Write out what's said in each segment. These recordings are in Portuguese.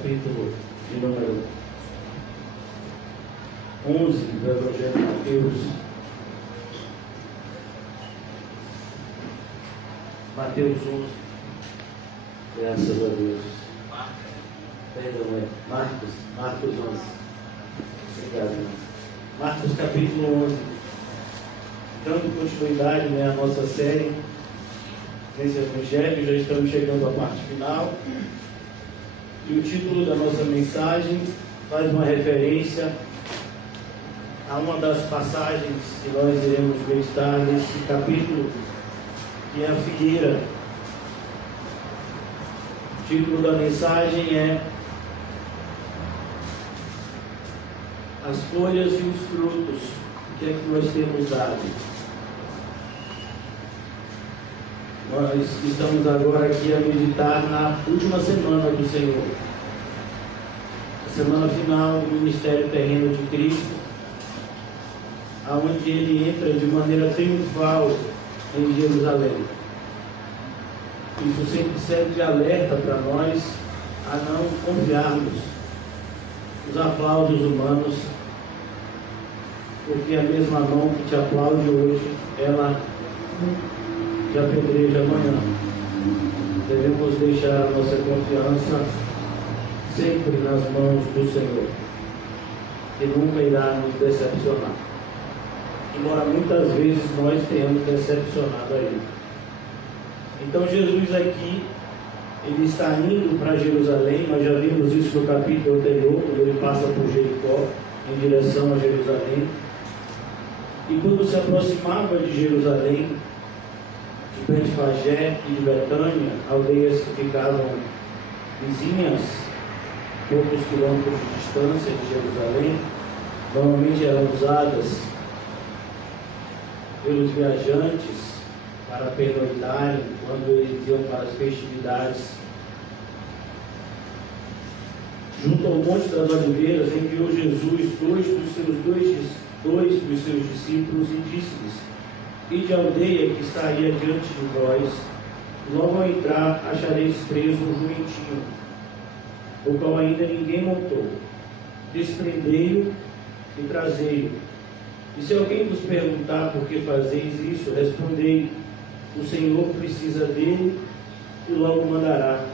capítulo de número 11 do Evangelho de Mateus. Mateus 11. Graças a Deus. Perdão, Marcos 11. Obrigado. Marcos capítulo 11. Dando continuidade à nossa série nesse Evangelho, já estamos chegando à parte final. E o título da nossa mensagem faz uma referência a uma das passagens que nós iremos meditar nesse capítulo, que é a figueira. O título da mensagem é As folhas e os frutos. O que é que nós temos dado? Nós estamos agora aqui a meditar na última semana do Senhor, a semana final do ministério terreno de Cristo, aonde Ele entra de maneira triunfal em Jerusalém. Isso sempre serve de alerta para nós a não confiarmos nos aplausos humanos, porque a mesma mão que te aplaude hoje, ela te apedreja amanhã. Devemos deixar a nossa confiança sempre nas mãos do Senhor, que nunca irá nos decepcionar, embora muitas vezes nós tenhamos decepcionado a Ele. Então Jesus aqui, Ele está indo para Jerusalém. Nós já vimos isso no capítulo anterior, quando Ele passa por Jericó, em direção a Jerusalém. E quando se aproximava de Jerusalém, de Betfagé e de Betânia, aldeias que ficavam vizinhas, poucos quilômetros de distância de Jerusalém, normalmente eram usadas pelos viajantes para pernoitarem quando eles iam para as festividades. Junto ao Monte das Oliveiras, enviou Jesus dois dos seus discípulos e disse-lhes: Ide à aldeia que está aí adiante de vós, logo ao entrar achareis preso um jumentinho, o qual ainda ninguém montou. Desprendei-o e trazei-o. E se alguém vos perguntar por que fazeis isso, respondei: o Senhor precisa dele e logo mandará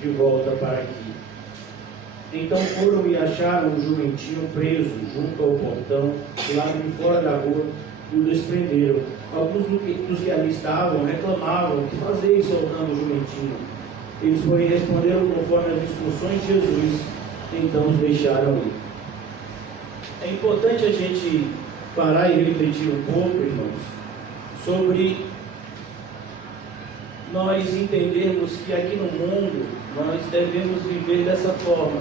de volta para aqui. Então foram e acharam o jumentinho preso junto ao portão, do lado de fora da rua, e o desprenderam. Alguns dos que ali estavam reclamavam: que fazeis soltando o jumentinho? Eles, porém, responderam conforme as instruções de Jesus, então os deixaram ir. É importante a gente parar e refletir um pouco, irmãos, sobre nós entendermos que aqui no mundo nós devemos viver dessa forma,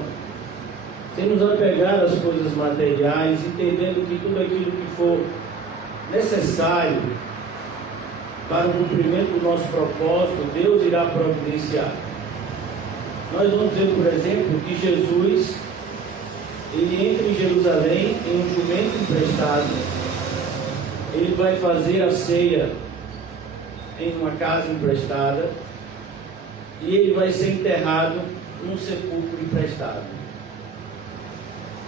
sem nos apegar às coisas materiais, entendendo que tudo aquilo que for necessário para o cumprimento do nosso propósito, Deus irá providenciar. Nós vamos ver, por exemplo, que Jesus, Ele entra em Jerusalém em um jumento emprestado. Ele vai fazer a ceia em uma casa emprestada, e Ele vai ser enterrado num sepulcro emprestado.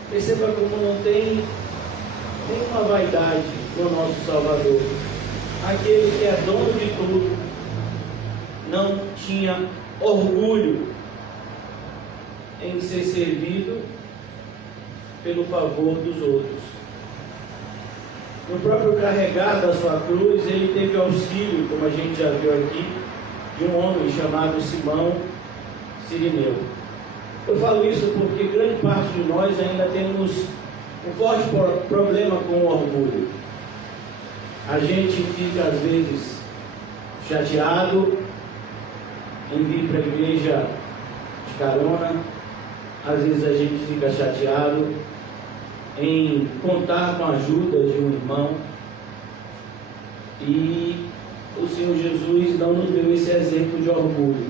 Perceba como não tem nenhuma vaidade no nosso Salvador. Aquele que é dono de tudo não tinha orgulho em ser servido pelo favor dos outros. No próprio carregar da sua cruz, Ele teve auxílio, como a gente já viu aqui, de um homem chamado Simão Cirineu. Eu falo isso porque grande parte de nós ainda temos um forte problema com o orgulho. A gente fica às vezes chateado em vir para a igreja de carona, às vezes a gente fica chateado em contar com a ajuda de um irmão, e o Senhor Jesus não nos deu esse exemplo de orgulho.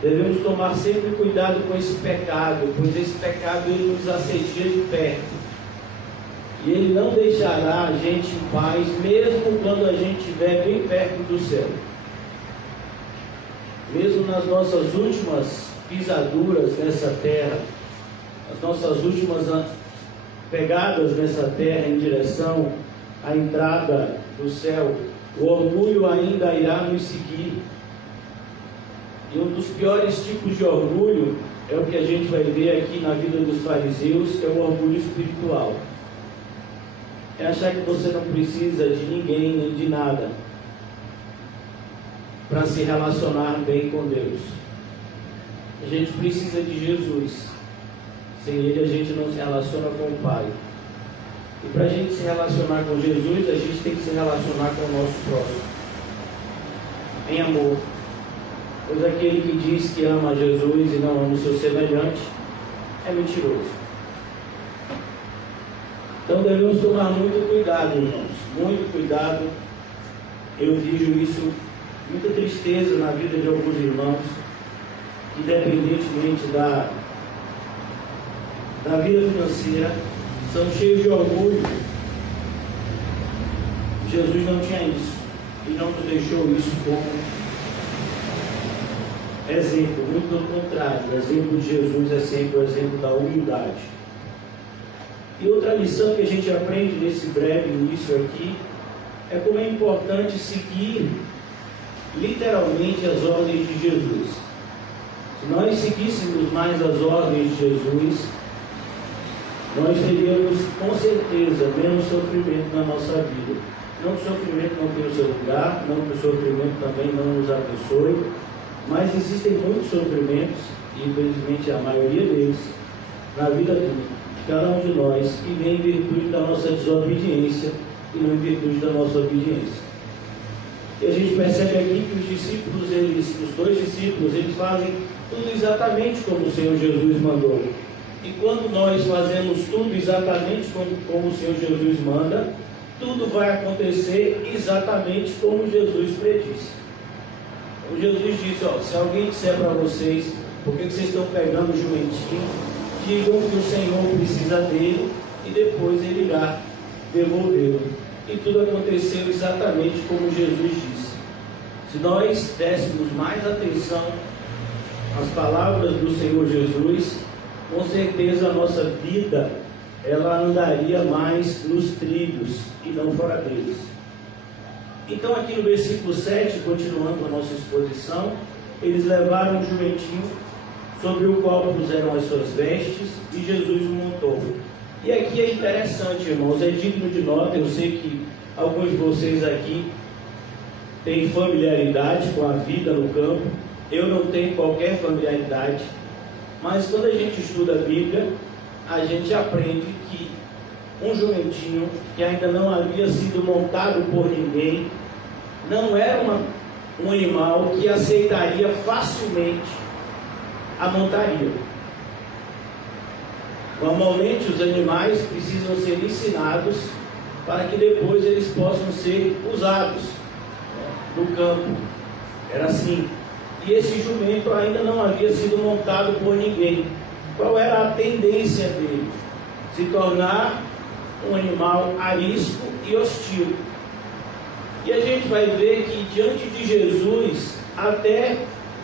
Devemos tomar sempre cuidado com esse pecado, pois esse pecado ele nos assedia de perto. E Ele não deixará a gente em paz, mesmo quando a gente estiver bem perto do céu. Mesmo nas nossas últimas pisaduras nessa terra, as nossas últimas pegadas nessa terra em direção à entrada do céu, o orgulho ainda irá nos seguir. E um dos piores tipos de orgulho é o que a gente vai ver aqui na vida dos fariseus, que é o orgulho espiritual. É achar que você não precisa de ninguém nem de nada para se relacionar bem com Deus. A gente precisa de Jesus. Sem Ele a gente não se relaciona com o Pai. E para a gente se relacionar com Jesus, a gente tem que se relacionar com o nosso próximo em amor. Pois aquele que diz que ama Jesus e não ama o seu semelhante é mentiroso. Então devemos tomar muito cuidado, irmãos, muito cuidado. Eu vejo isso, muita tristeza na vida de alguns irmãos, independentemente da vida financeira, são cheios de orgulho. Jesus não tinha isso, e não nos deixou isso como exemplo, muito pelo contrário. O exemplo de Jesus é sempre o exemplo da humildade. E outra lição que a gente aprende nesse breve início aqui é como é importante seguir literalmente as ordens de Jesus. Se nós seguíssemos mais as ordens de Jesus, nós teríamos com certeza menos sofrimento na nossa vida. Não que o sofrimento não tenha o seu lugar, não que o sofrimento também não nos abençoe, mas existem muitos sofrimentos, e infelizmente a maioria deles, na vida de cada um de nós, que vem em virtude da nossa desobediência e não em virtude da nossa obediência. E a gente percebe aqui que os discípulos, os dois discípulos, eles fazem tudo exatamente como o Senhor Jesus mandou. E quando nós fazemos tudo exatamente como o Senhor Jesus manda, tudo vai acontecer exatamente como Jesus predisse. O Jesus disse, se alguém disser para vocês, por que vocês estão pegando o jumentinho, digam que o Senhor precisa dele e depois ele irá devolvê-lo. E tudo aconteceu exatamente como Jesus disse. Se nós dessemos mais atenção às palavras do Senhor Jesus, com certeza a nossa vida ela andaria mais nos trilhos e não fora deles. Então aqui no versículo 7, continuando a nossa exposição, eles levaram um jumentinho sobre o qual puseram as suas vestes e Jesus o montou. E aqui é interessante, irmãos, é digno de nota. Eu sei que alguns de vocês aqui têm familiaridade com a vida no campo. Eu não tenho qualquer familiaridade, mas quando a gente estuda a Bíblia, a gente aprende que um jumentinho que ainda não havia sido montado por ninguém, não era um animal que aceitaria facilmente a montaria. Normalmente os animais precisam ser ensinados para que depois eles possam ser usados no campo. Era assim. E esse jumento ainda não havia sido montado por ninguém. Qual era a tendência dele? Se tornar um animal arisco e hostil. E a gente vai ver que diante de Jesus, até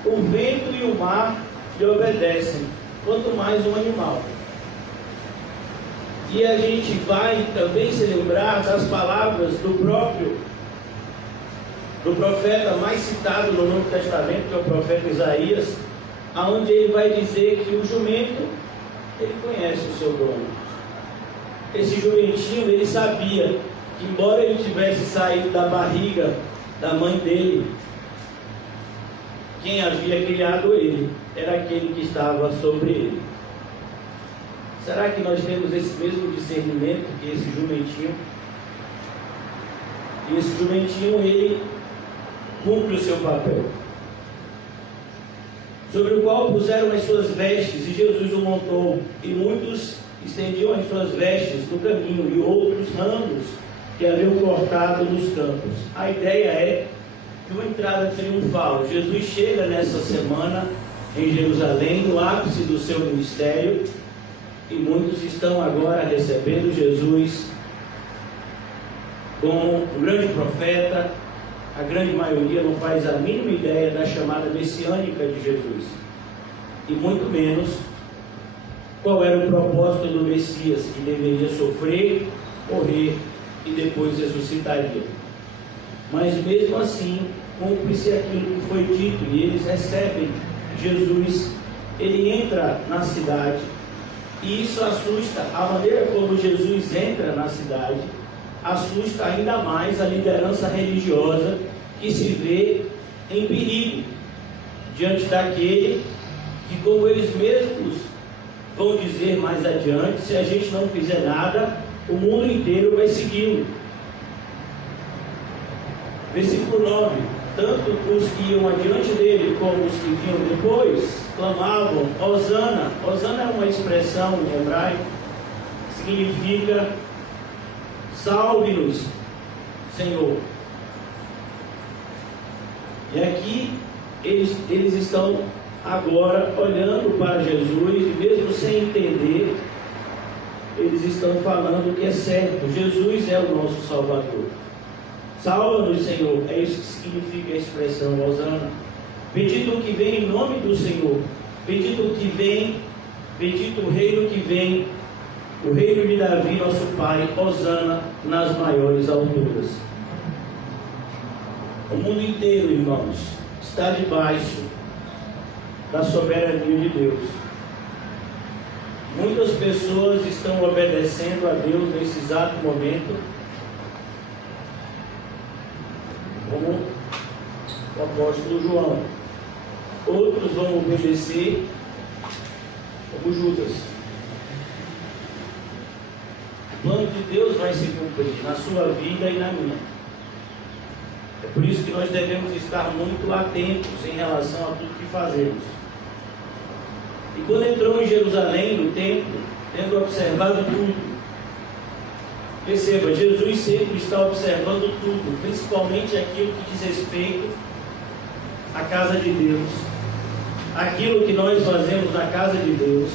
o vento e o mar lhe obedecem, quanto mais um animal. E a gente vai também se lembrar das palavras do profeta mais citado no Novo Testamento, que é o profeta Isaías, aonde ele vai dizer que o jumento, ele conhece o seu dono. Esse jumentinho, ele sabia que, embora ele tivesse saído da barriga da mãe dele, quem havia criado ele era aquele que estava sobre ele. Será que nós temos esse mesmo discernimento que esse jumentinho? E esse jumentinho, ele cumpre o seu papel. Sobre o qual puseram as suas vestes, e Jesus o montou, e muitos estendiam as suas vestes no caminho, e outros ramos que haviam cortado nos campos. A ideia é de uma entrada triunfal. Jesus chega nessa semana em Jerusalém, no ápice do seu ministério, e muitos estão agora recebendo Jesus como um grande profeta. A grande maioria não faz a mínima ideia da chamada messiânica de Jesus. e muito menos qual era o propósito do Messias, que deveria sofrer, morrer e depois ressuscitaria. Mas mesmo assim, cumpre-se aquilo que foi dito, e eles recebem Jesus. Ele entra na cidade, e isso assusta. A maneira como Jesus entra na cidade assusta ainda mais a liderança religiosa, que se vê em perigo diante daquele que, como eles mesmos vão dizer mais adiante, se a gente não fizer nada, o mundo inteiro vai segui-lo. Versículo 9: tanto os que iam adiante dele como os que vinham depois clamavam Hosana. Hosana é uma expressão em hebraico que significa salve-nos, Senhor. E aqui eles estão agora olhando para Jesus, e mesmo sem entender, eles estão falando que é certo, Jesus é o nosso Salvador. Salva-nos, Senhor, é isso que significa a expressão Hosana. Bendito o que vem em nome do Senhor, bendito o que vem, bendito o reino que vem, o reino de Davi, nosso Pai, Hosana nas maiores alturas. O mundo inteiro, irmãos, está debaixo da soberania de Deus. Muitas pessoas estão obedecendo a Deus nesse exato momento, como o apóstolo João. Outros vão obedecer como Judas. O plano de Deus vai se cumprir na sua vida e na minha. É por isso que nós devemos estar muito atentos em relação a tudo que fazemos. E quando entrou em Jerusalém, no templo, tendo observado tudo, perceba, Jesus sempre está observando tudo, principalmente aquilo que diz respeito à casa de Deus, aquilo que nós fazemos na casa de Deus,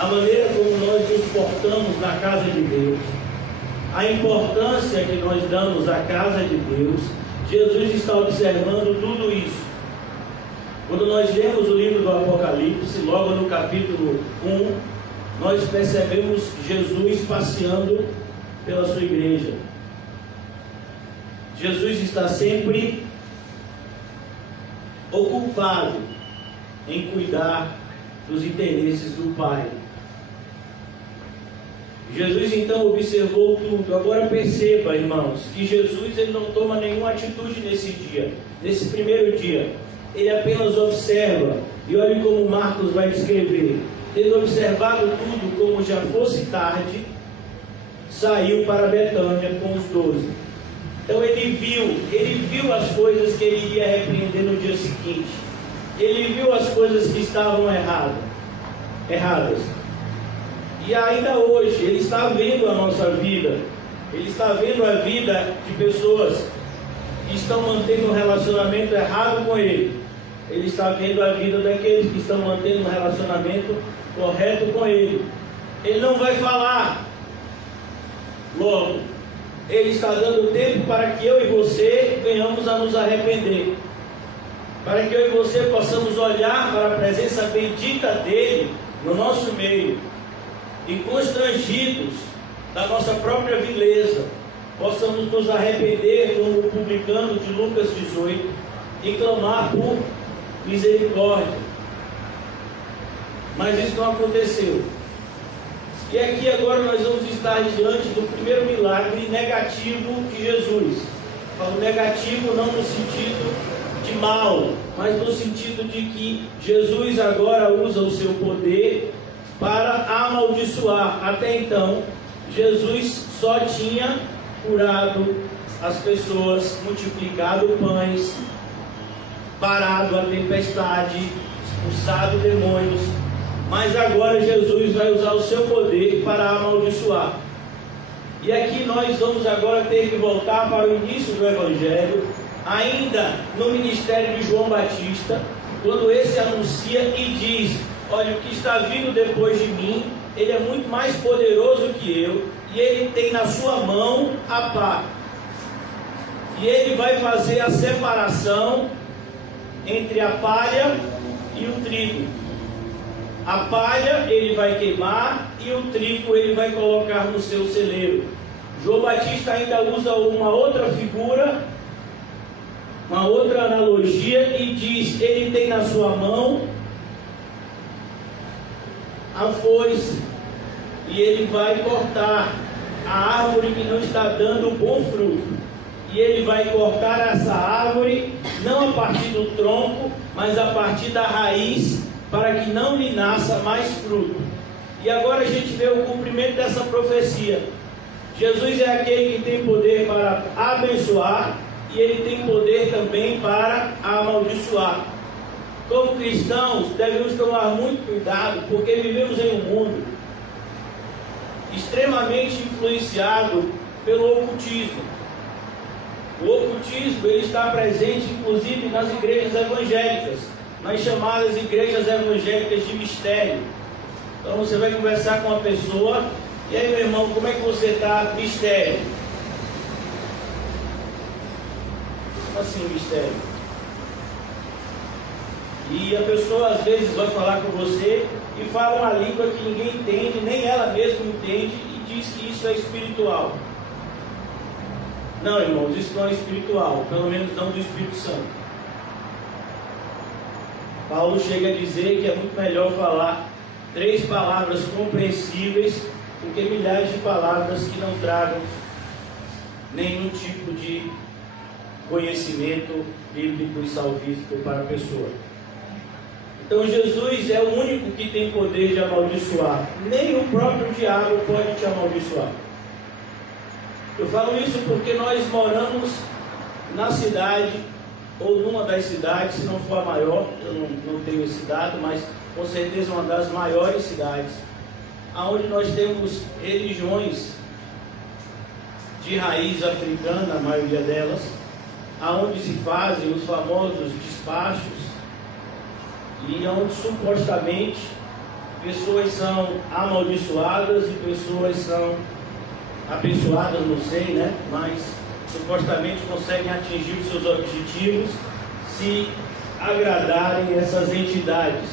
a maneira como nós nos portamos na casa de Deus, a importância que nós damos à casa de Deus. Jesus está observando tudo isso. Quando nós lemos o livro do Apocalipse, logo no capítulo 1, nós percebemos Jesus passeando pela sua igreja. Jesus está sempre ocupado em cuidar dos interesses do Pai. Jesus então observou tudo. Agora perceba, irmãos, que Jesus ele não toma nenhuma atitude nesse dia, nesse primeiro dia. Ele apenas observa. E olhe como Marcos vai descrever: tendo observado tudo, como já fosse tarde, saiu para Betânia com os 12. Então ele viu as coisas que ele iria repreender no dia seguinte. Ele viu as coisas que estavam erradas. E ainda hoje, ele está vendo a nossa vida. Ele está vendo a vida de pessoas que estão mantendo um relacionamento errado com ele. Ele está vendo a vida daqueles que estão mantendo um relacionamento correto com ele. Ele não vai falar logo. Ele está dando tempo para que eu e você venhamos a nos arrepender. Para que eu e você possamos olhar para a presença bendita dele no nosso meio. E constrangidos da nossa própria vileza, possamos nos arrepender, como o publicano de Lucas 18, e clamar por misericórdia. Mas isso não aconteceu. E aqui agora nós vamos estar diante do primeiro milagre negativo de Jesus. Falo negativo não no sentido de mal, mas no sentido de que Jesus agora usa o seu poder para amaldiçoar. Até então, Jesus só tinha curado as pessoas, multiplicado pães, parado a tempestade, expulsado demônios. Mas agora Jesus vai usar o seu poder para amaldiçoar. E aqui nós vamos agora ter que voltar para o início do Evangelho, ainda no ministério de João Batista, quando esse anuncia e diz: olha, o que está vindo depois de mim, ele é muito mais poderoso que eu, e ele tem na sua mão a pá. E ele vai fazer a separação entre a palha e o trigo. A palha ele vai queimar e o trigo ele vai colocar no seu celeiro. João Batista ainda usa uma outra figura, uma outra analogia, e diz: ele tem na sua mão a foice e ele vai cortar a árvore que não está dando bom fruto. E ele vai cortar essa árvore não a partir do tronco, mas a partir da raiz, para que não lhe nasça mais fruto. E agora a gente vê o cumprimento dessa profecia. Jesus é aquele que tem poder para abençoar e ele tem poder também para amaldiçoar. Como cristãos, devemos tomar muito cuidado, porque vivemos em um mundo extremamente influenciado pelo ocultismo. O ocultismo ele está presente inclusive nas igrejas evangélicas, nas chamadas igrejas evangélicas de mistério. Então você vai conversar com uma pessoa: e aí, meu irmão, como é que você está? Mistério. Como assim mistério? E a pessoa às vezes vai falar com você e fala uma língua que ninguém entende, nem ela mesma entende, e diz que isso é espiritual. Não, irmãos, isso não é espiritual, pelo menos não do Espírito Santo. Paulo chega a dizer que é muito melhor falar 3 palavras compreensíveis do que milhares de palavras que não tragam nenhum tipo de conhecimento bíblico e salvífico para a pessoa. Então Jesus é o único que tem poder de amaldiçoar. Nem o próprio diabo pode te amaldiçoar. Eu falo isso porque nós moramos na cidade, ou numa das cidades, se não for a maior, eu não tenho esse dado, mas com certeza uma das maiores cidades, onde nós temos religiões de raiz africana, a maioria delas, aonde se fazem os famosos despachos, e onde supostamente pessoas são amaldiçoadas e pessoas são abençoadas, não sei, né? Mas supostamente conseguem atingir os seus objetivos se agradarem essas entidades.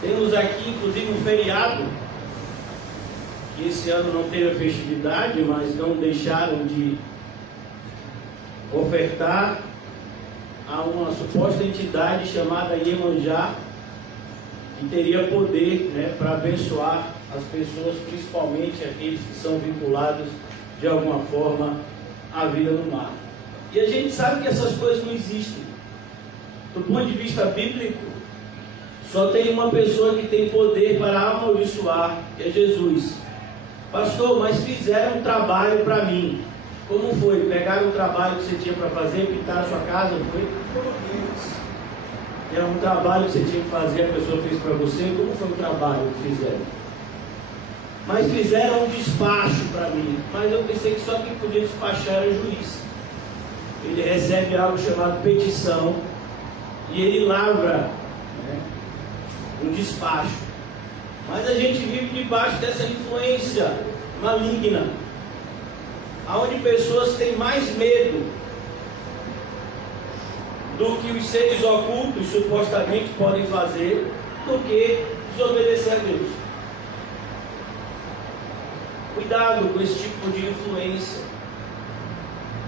Temos aqui inclusive um feriado, que esse ano não teve a festividade, mas não deixaram de ofertar a uma suposta entidade chamada Iemanjá, que teria poder, né, para abençoar as pessoas, principalmente aqueles que são vinculados de alguma forma à vida no mar. E a gente sabe que essas coisas não existem. Do ponto de vista bíblico, só tem uma pessoa que tem poder para amaldiçoar, que é Jesus. Pastor, mas fizeram um trabalho para mim. Como foi? Pegaram o trabalho que você tinha para fazer, pintar a sua casa, foi? Era um trabalho que você tinha que fazer, a pessoa fez para você. Como foi o trabalho que fizeram? Mas fizeram um despacho para mim. Mas eu pensei que só quem podia despachar era o juiz. Ele recebe algo chamado petição e ele lavra, né, um despacho. Mas a gente vive debaixo dessa influência maligna, onde pessoas têm mais medo do que os seres ocultos supostamente podem fazer do que desobedecer a Deus. Cuidado com esse tipo de influência.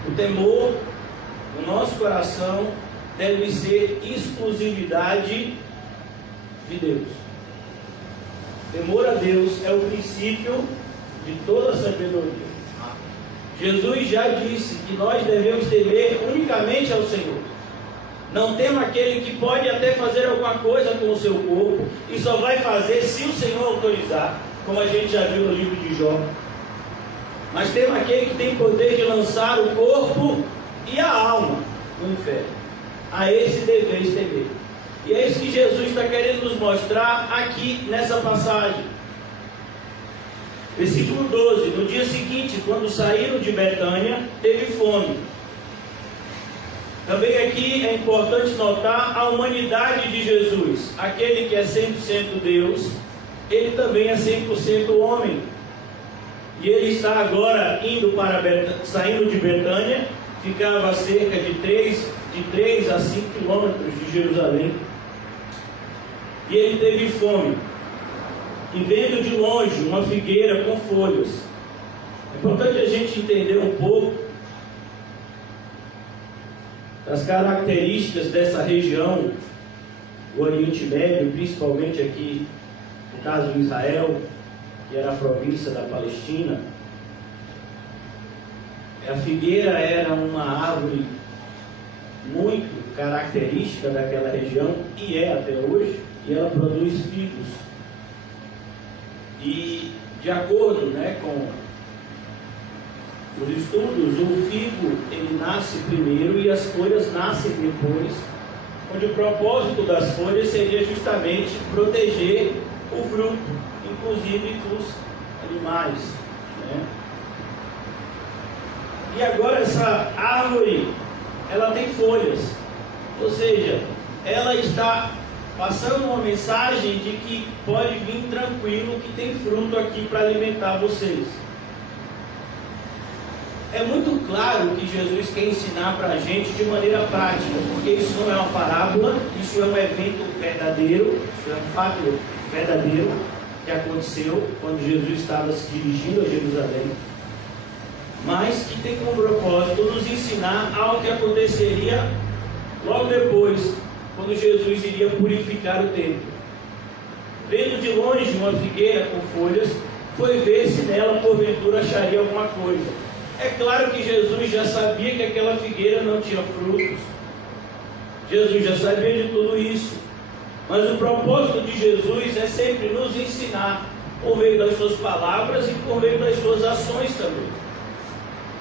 O temor no nosso coração deve ser exclusividade de Deus. Temor a Deus é o princípio de toda sabedoria. Jesus já disse que nós devemos temer unicamente ao Senhor. Não tema aquele que pode até fazer alguma coisa com o seu corpo e só vai fazer se o Senhor autorizar, como a gente já viu no livro de Jó. Mas tema aquele que tem poder de lançar o corpo e a alma no inferno. A esse deveis temer. E é isso que Jesus está querendo nos mostrar aqui nessa passagem. Versículo 12: no dia seguinte, quando saíram de Betânia, teve fome. Também aqui é importante notar a humanidade de Jesus. Aquele que é 100% Deus, ele também é 100% homem. E ele está agora saindo de Betânia, ficava a cerca de 3 a 5 quilômetros de Jerusalém. E ele teve fome. e vendo de longe uma figueira com folhas. É importante a gente entender um pouco das características dessa região, o Oriente Médio, principalmente aqui, no caso de Israel, que era a província da Palestina. A figueira era uma árvore muito característica daquela região, e é até hoje, e ela produz figos. E, de acordo com os estudos, o figo ele nasce primeiro e as folhas nascem depois, onde o propósito das folhas seria justamente proteger o fruto, inclusive dos animais, E agora essa árvore, ela tem folhas, ou seja, ela está passando uma mensagem de que pode vir tranquilo, que tem fruto aqui para alimentar vocês. É muito claro que Jesus quer ensinar para a gente de maneira prática, porque isso não é uma parábola, isso é um evento verdadeiro, isso é um fato verdadeiro que aconteceu quando Jesus estava se dirigindo a Jerusalém, mas que tem como propósito nos ensinar algo que aconteceria logo depois, quando Jesus iria purificar o templo. Vendo de longe uma figueira com folhas, foi ver se nela porventura acharia alguma coisa. É claro que Jesus já sabia que aquela figueira não tinha frutos. Jesus já sabia de tudo isso. Mas o propósito de Jesus é sempre nos ensinar, por meio das suas palavras e por meio das suas ações também.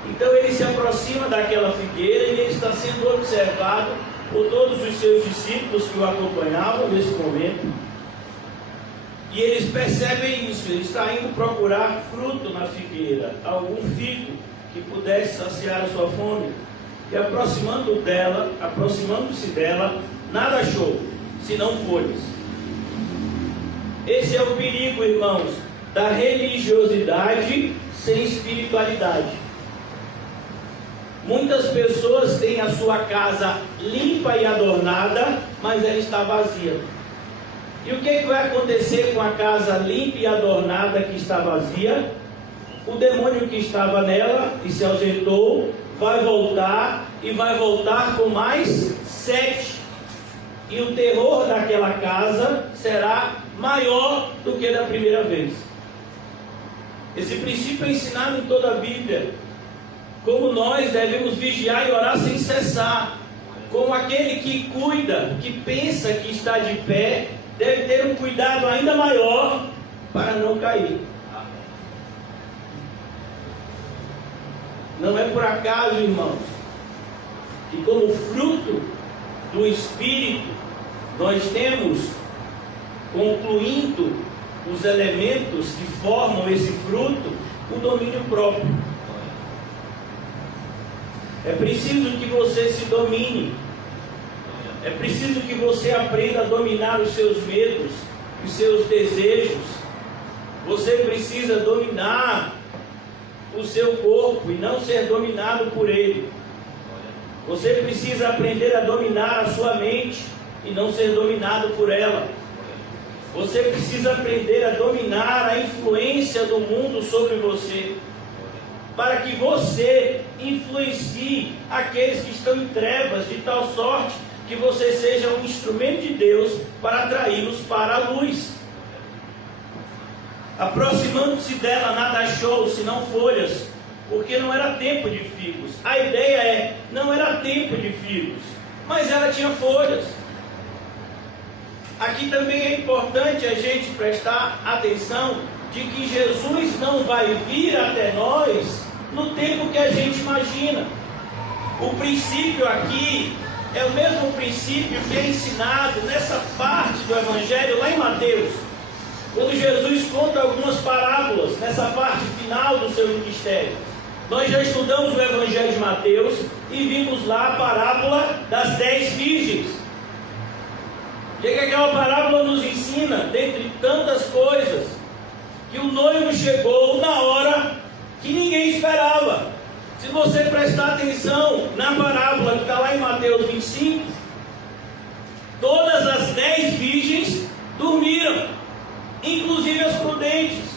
Então ele se aproxima daquela figueira e ele está sendo observado por todos os seus discípulos que o acompanhavam nesse momento. E eles percebem isso, ele está indo procurar fruto na figueira, algum figo que pudesse saciar a sua fome. E aproximando-se dela, nada achou, senão folhas. Esse é o perigo, irmãos, da religiosidade sem espiritualidade. Muitas pessoas têm a sua casa limpa e adornada, mas ela está vazia. E o que vai acontecer com a casa limpa e adornada que está vazia? O demônio que estava nela e se ausentou, vai voltar e vai voltar com mais 7. E o terror daquela casa será maior do que da primeira vez. Esse princípio é ensinado em toda a Bíblia. Como nós devemos vigiar e orar sem cessar. Como aquele que cuida, que pensa que está de pé, deve ter um cuidado ainda maior para não cair. Não é por acaso, irmãos, que como fruto do Espírito, nós temos, concluindo os elementos que formam esse fruto, o domínio próprio. É preciso que você se domine. É preciso que você aprenda a dominar os seus medos, os seus desejos. Você precisa dominar o seu corpo e não ser dominado por ele. Você precisa aprender a dominar a sua mente e não ser dominado por ela. Você precisa aprender a dominar a influência do mundo sobre você, para que você influencie aqueles que estão em trevas, de tal sorte que você seja um instrumento de Deus para atraí-los para a luz. Aproximando-se dela, nada achou, senão folhas, porque não era tempo de figos. A ideia não era tempo de figos, mas ela tinha folhas. Aqui também é importante a gente prestar atenção de que Jesus não vai vir até nós no tempo que a gente imagina. O princípio aqui é o mesmo princípio que é ensinado nessa parte do Evangelho lá em Mateus, quando Jesus conta algumas parábolas nessa parte final do seu ministério. Nós já estudamos o Evangelho de Mateus e vimos lá a parábola das 10 virgens. O que aquela parábola nos ensina? Dentre tantas coisas, que o noivo chegou na hora que ninguém esperava. Se você prestar atenção na parábola que está lá em Mateus 25, todas as 10 virgens dormiram. inclusive as prudentes.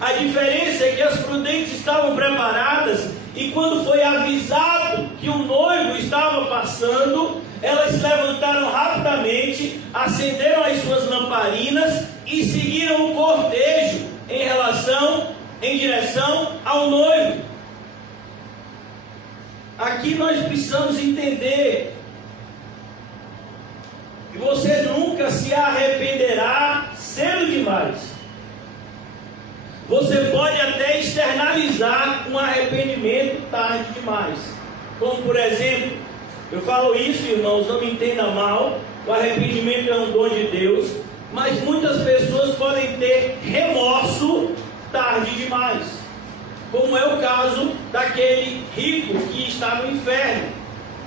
A diferença é que as prudentes estavam preparadas e quando foi avisado que o noivo estava passando, elas se levantaram rapidamente, acenderam as suas lamparinas e seguiram o cortejo em direção ao noivo. Aqui nós precisamos entender que você nunca se arrependerá cedo demais. Você pode até externalizar um arrependimento tarde demais. Como por exemplo, eu falo isso, irmãos, não me entenda mal, o arrependimento é um dom de Deus, mas muitas pessoas podem ter remorso tarde demais. Como é o caso daquele rico que está no inferno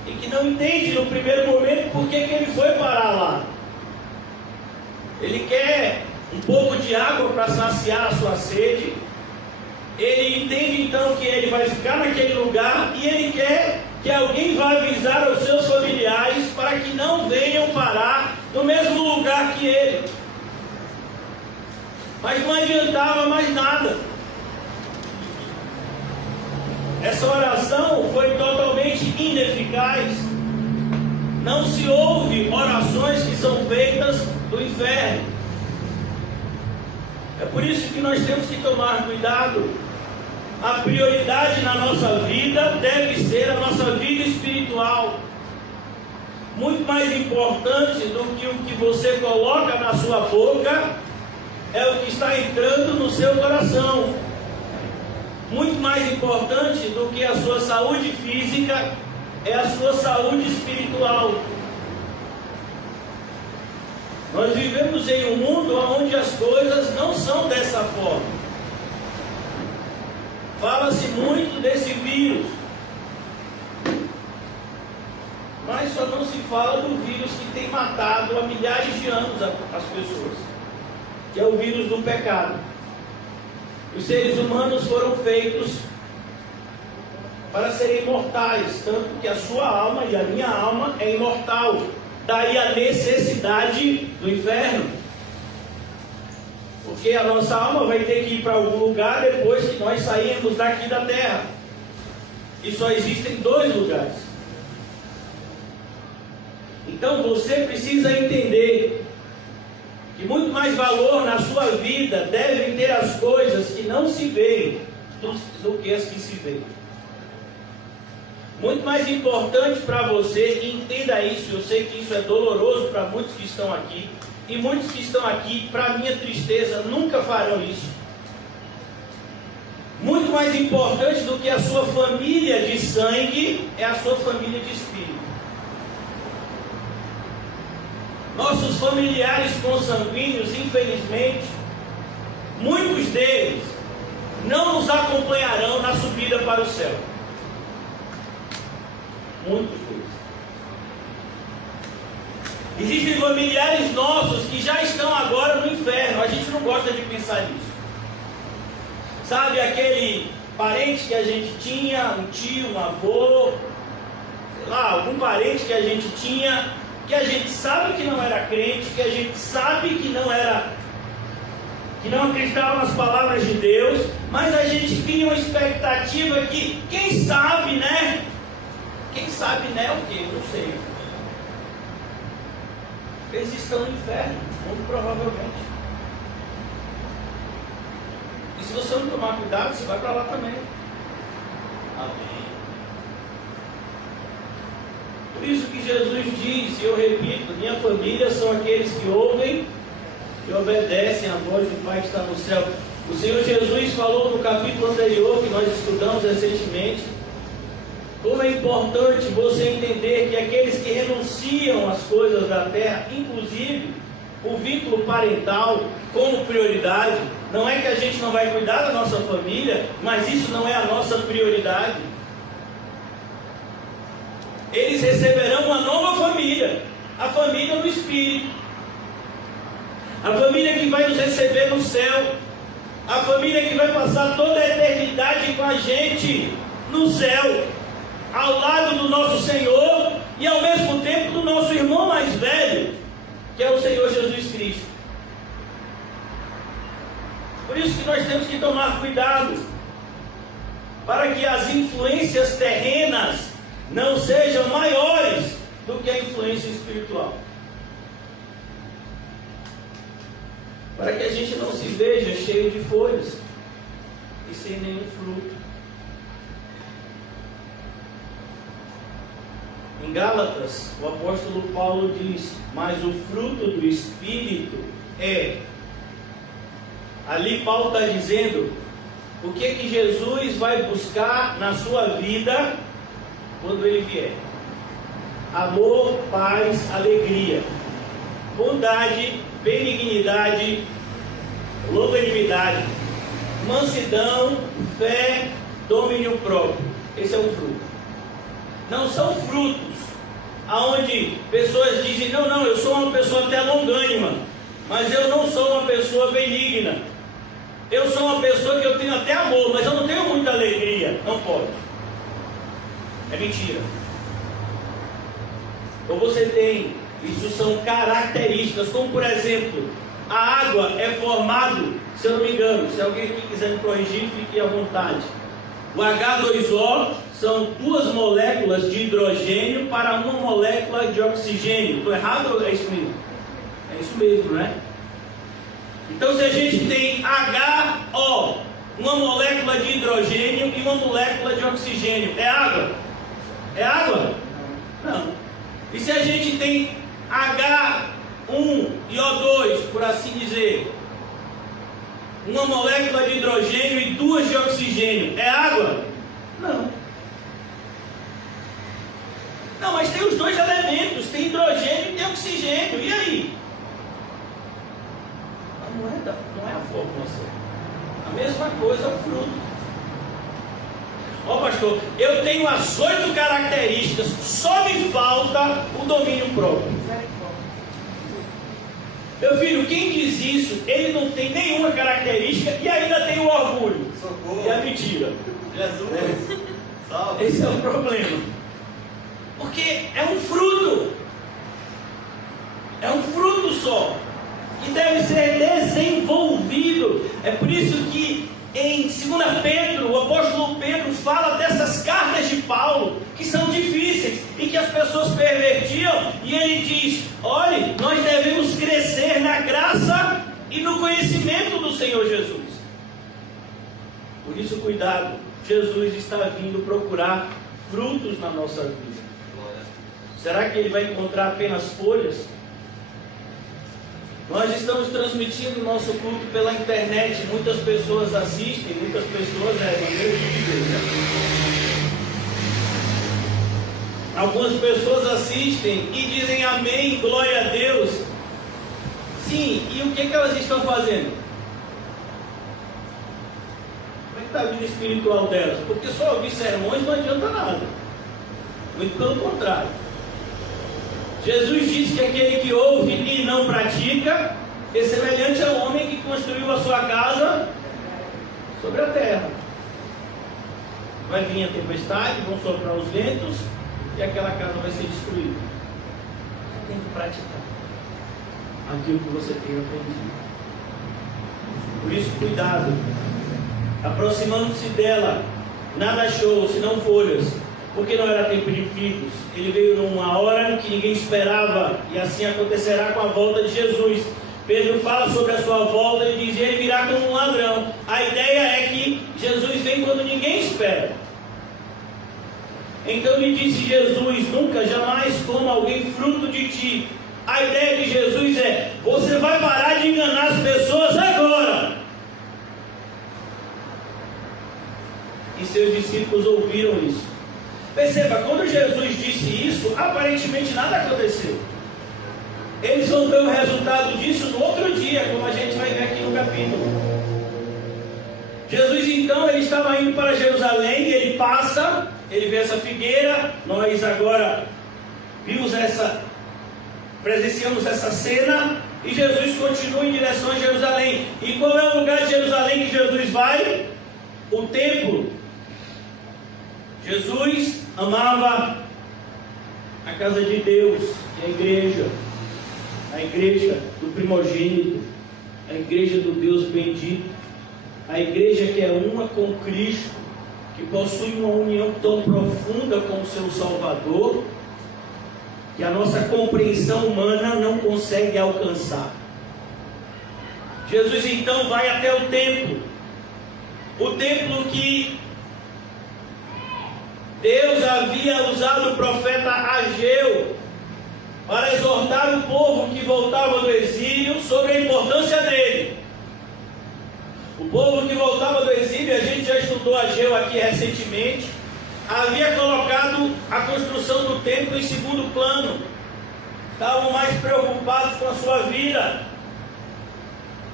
e que não entende no primeiro momento por que ele foi parar lá. Ele quer um pouco de água para saciar a sua sede. Ele entende então que ele vai ficar naquele lugar e ele quer que alguém vá avisar aos seus familiares para que não venham parar no mesmo lugar que ele. Mas não adiantava mais nada. Essa oração foi totalmente ineficaz. Não se ouve orações que são feitas do inferno. É por isso que nós temos que tomar cuidado. A prioridade na nossa vida deve ser a nossa vida espiritual. Muito mais importante do que o que você coloca na sua boca é o que está entrando no seu coração. Muito mais importante do que a sua saúde física é a sua saúde espiritual. Nós vivemos em um mundo onde as coisas não são dessa forma. Fala-se muito desse vírus, mas só não se fala do vírus que tem matado há milhares de anos as pessoas, que é o vírus do pecado. Os seres humanos foram feitos para serem imortais, tanto que a sua alma e a minha alma é imortal. Daí a necessidade do inferno. Porque a nossa alma vai ter que ir para algum lugar depois que nós sairmos daqui da terra. E só existem dois lugares. Então você precisa entender que muito mais valor na sua vida devem ter as coisas que não se veem do que as que se veem. Muito mais importante para você, e entenda isso, eu sei que isso é doloroso para muitos que estão aqui, e muitos que estão aqui, para minha tristeza, nunca farão isso. Muito mais importante do que a sua família de sangue é a sua família de espírito. Nossos familiares consanguíneos, infelizmente, muitos deles não nos acompanharão na subida para o céu. Muitos deles. Existem familiares nossos que já estão agora no inferno. A gente não gosta de pensar nisso. Sabe aquele parente que a gente tinha, um tio, um avô, sei lá, algum parente que a gente tinha, que a gente sabe que não era crente, que a gente sabe que não acreditava nas palavras de Deus, mas a gente cria uma expectativa que, quem sabe, né? Quem sabe, né, o quê? Não sei. Eles estão no inferno, muito provavelmente. E se você não tomar cuidado, você vai para lá também. Amém. Por isso que Jesus diz, e eu repito, minha família são aqueles que ouvem e obedecem à voz do Pai que está no céu. O Senhor Jesus falou no capítulo anterior, que nós estudamos recentemente, como é importante você entender que aqueles que renunciam às coisas da terra, inclusive o vínculo parental como prioridade, não é que a gente não vai cuidar da nossa família, mas isso não é a nossa prioridade. Eles receberão uma nova família, a família do Espírito, a família que vai nos receber no céu, a família que vai passar toda a eternidade com a gente no céu, ao lado do nosso Senhor e ao mesmo tempo do nosso irmão mais velho, que é o Senhor Jesus Cristo. Por isso que nós temos que tomar cuidado, para que as influências terrenas não sejam maiores do que a influência espiritual. Para que a gente não se veja cheio de folhas e sem nenhum fruto. Em Gálatas, o apóstolo Paulo diz: mas o fruto do Espírito é. Ali Paulo está dizendo o que Jesus vai buscar na sua vida quando Ele vier. Amor, paz, alegria, bondade, benignidade, longanimidade, mansidão, fé, domínio próprio. Esse é o fruto. Não são frutos aonde pessoas dizem: não, eu sou uma pessoa até longânima, mas eu não sou uma pessoa benigna. Eu sou uma pessoa que eu tenho até amor, mas eu não tenho muita alegria. Não pode. É mentira. Ou você tem, isso são características, como por exemplo, a água é formado, se eu não me engano, se alguém aqui quiser me corrigir, fique à vontade. O H2O são 2 moléculas de hidrogênio para uma molécula de oxigênio. Estou errado ou é isso mesmo? É isso mesmo, né? Então, se a gente tem HO, uma molécula de hidrogênio e uma molécula de oxigênio, é água? É água? Não. E se a gente tem H1 e O2, por assim dizer, uma molécula de hidrogênio e 2 de oxigênio, é água? Não. Não, mas tem os 2 elementos, tem hidrogênio e tem oxigênio, e aí? Não é a formulação. A mesma coisa o fruto. Ó pastor, eu tenho as 8 características, só me falta o domínio próprio. Meu filho, quem diz isso, ele não tem nenhuma característica e ainda tem o orgulho. Socorro. E a mentira. Jesus. Esse é o problema. Porque é um fruto. É um fruto só. Que deve ser desenvolvido. É por isso que em 2 Pedro, o apóstolo Pedro fala dessas cartas de Paulo, que são difíceis e que as pessoas pervertiam, e ele diz: olhe, nós devemos crescer na graça e no conhecimento do Senhor Jesus. Por isso, cuidado, Jesus está vindo procurar frutos na nossa vida. Será que Ele vai encontrar apenas folhas? Nós estamos transmitindo o nosso culto pela internet. Muitas pessoas assistem, muitas pessoas, maneira de dizer, né? Algumas pessoas assistem e dizem amém, glória a Deus. Sim, e o que elas estão fazendo? Como é que está a vida espiritual delas? Porque só ouvir sermões não adianta nada. Muito pelo contrário. Jesus disse que aquele que ouve e não pratica é semelhante ao homem que construiu a sua casa sobre a terra. Vai vir a tempestade, vão soprar os ventos e aquela casa vai ser destruída. Você tem que praticar aquilo que você tem aprendido. Por isso, cuidado. Aproximando-se dela, nada achou, senão folhas, porque não era tempo de figos. Ele veio numa hora que ninguém esperava, e assim acontecerá com a volta de Jesus. Pedro fala sobre a sua volta e diz: ele virá como um ladrão. A ideia é que Jesus vem quando ninguém espera. Então lhe disse Jesus: nunca, jamais coma alguém fruto de ti. A ideia de Jesus é: você vai parar de enganar as pessoas agora. E seus discípulos ouviram isso. Perceba, quando Jesus disse isso, aparentemente nada aconteceu. Eles vão ver o resultado disso no outro dia, como a gente vai ver aqui no capítulo. Jesus então, ele estava indo para Jerusalém, e ele passa, ele vê essa figueira. Nós agora presenciamos essa cena, e Jesus continua em direção a Jerusalém. E qual é o lugar de Jerusalém que Jesus vai? O templo. Jesus amava a casa de Deus, e a igreja do primogênito, a igreja do Deus bendito. A igreja que é uma com Cristo, que possui uma união tão profunda com o seu Salvador, que a nossa compreensão humana não consegue alcançar. Jesus então vai até o templo que Deus havia usado o profeta Ageu para exortar o povo que voltava do exílio sobre a importância dele. O povo que voltava do exílio, a gente já estudou Ageu aqui recentemente, havia colocado a construção do templo em segundo plano. Estavam mais preocupados com a sua vida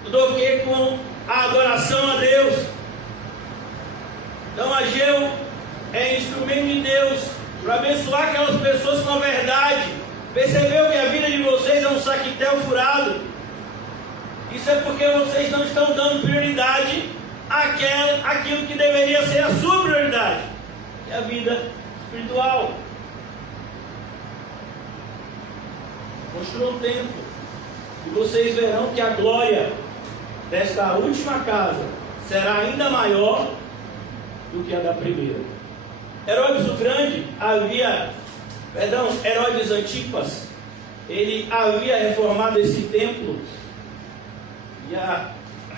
do que com a adoração a Deus. Então Ageu é instrumento de Deus para abençoar aquelas pessoas com a verdade. Percebeu que a vida de vocês é um saquetel furado? Isso é porque vocês não estão dando prioridade àquilo que deveria ser a sua prioridade, que é a vida espiritual. Construa um templo e vocês verão que a glória desta última casa será ainda maior do que a da primeira. Herodes o Grande Herodes Antipas, ele havia reformado esse templo, e a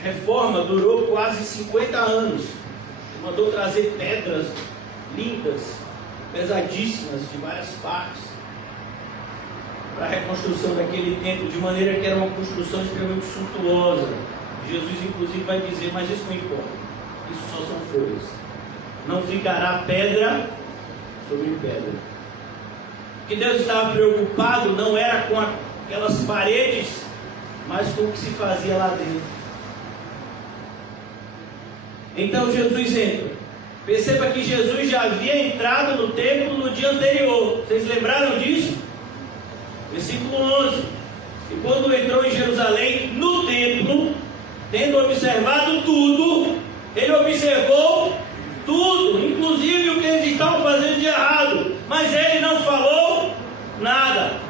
reforma durou quase 50 anos. Ele mandou trazer pedras lindas, pesadíssimas, de várias partes, para a reconstrução daquele templo, de maneira que era uma construção extremamente suntuosa. Jesus inclusive vai dizer, mas isso não importa, isso só são folhas, não ficará pedra sobre pedra. O que Deus estava preocupado não era com aquelas paredes, mas com o que se fazia lá dentro. Então Jesus entra. Perceba que Jesus já havia entrado no templo no dia anterior. Vocês lembraram disso? Versículo 11. E quando entrou em Jerusalém, no templo, tendo observado tudo, ele observou tudo, inclusive o que eles estavam fazendo de errado, mas ele não falou nada.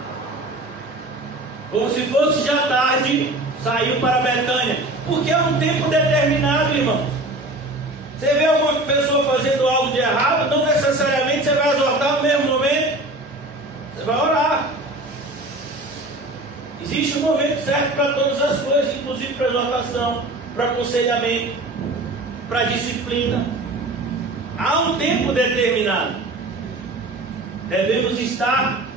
Como se fosse já tarde, saiu para Betânia, porque é um tempo determinado, irmãos. Você vê alguma pessoa fazendo algo de errado, não necessariamente você vai exortar no mesmo momento, você vai orar. Existe um momento certo para todas as coisas, inclusive para exortação, para aconselhamento, para disciplina. Há um tempo determinado. Devemos estar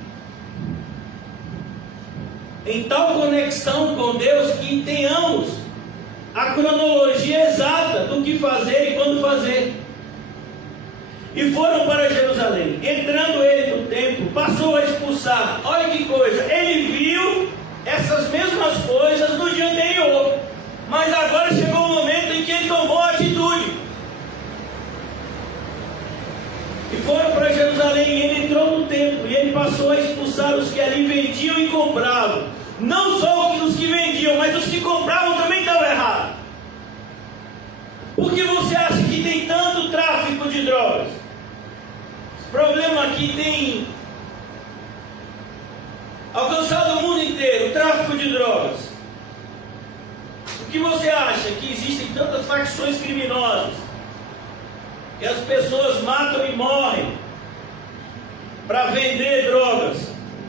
em tal conexão com Deus que tenhamos a cronologia exata do que fazer e quando fazer. E foram para Jerusalém. Entrando ele no templo, passou a expulsar. Olha que coisa, ele viu essas mesmas coisas no dia anterior, mas agora chegou o momento em que ele tomou a atitude. E foram para Jerusalém, e ele entrou no templo, e ele passou a expulsar os que ali vendiam e compravam. Não só os que vendiam, mas os que compravam também estavam errados. Por que você acha que tem tanto tráfico de drogas? Esse problema aqui tem alcançado o mundo inteiro, o tráfico de drogas. Por que você acha que existem tantas facções criminosas? Que as pessoas matam e morrem para vender drogas,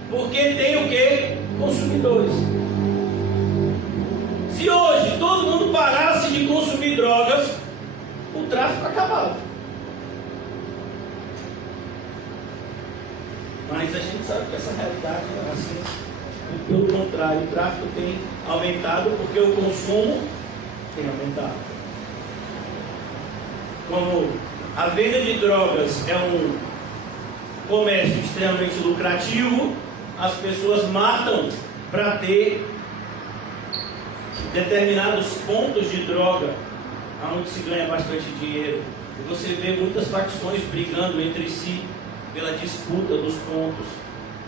porque tem o quê? Consumidores. Se hoje todo mundo parasse de consumir drogas, o tráfico acabava. Mas a gente sabe que essa realidade não é assim. Pelo contrário, o tráfico tem aumentado porque o consumo tem aumentado. Como a venda de drogas é um comércio extremamente lucrativo, as pessoas matam para ter determinados pontos de droga onde se ganha bastante dinheiro. E você vê muitas facções brigando entre si pela disputa dos pontos.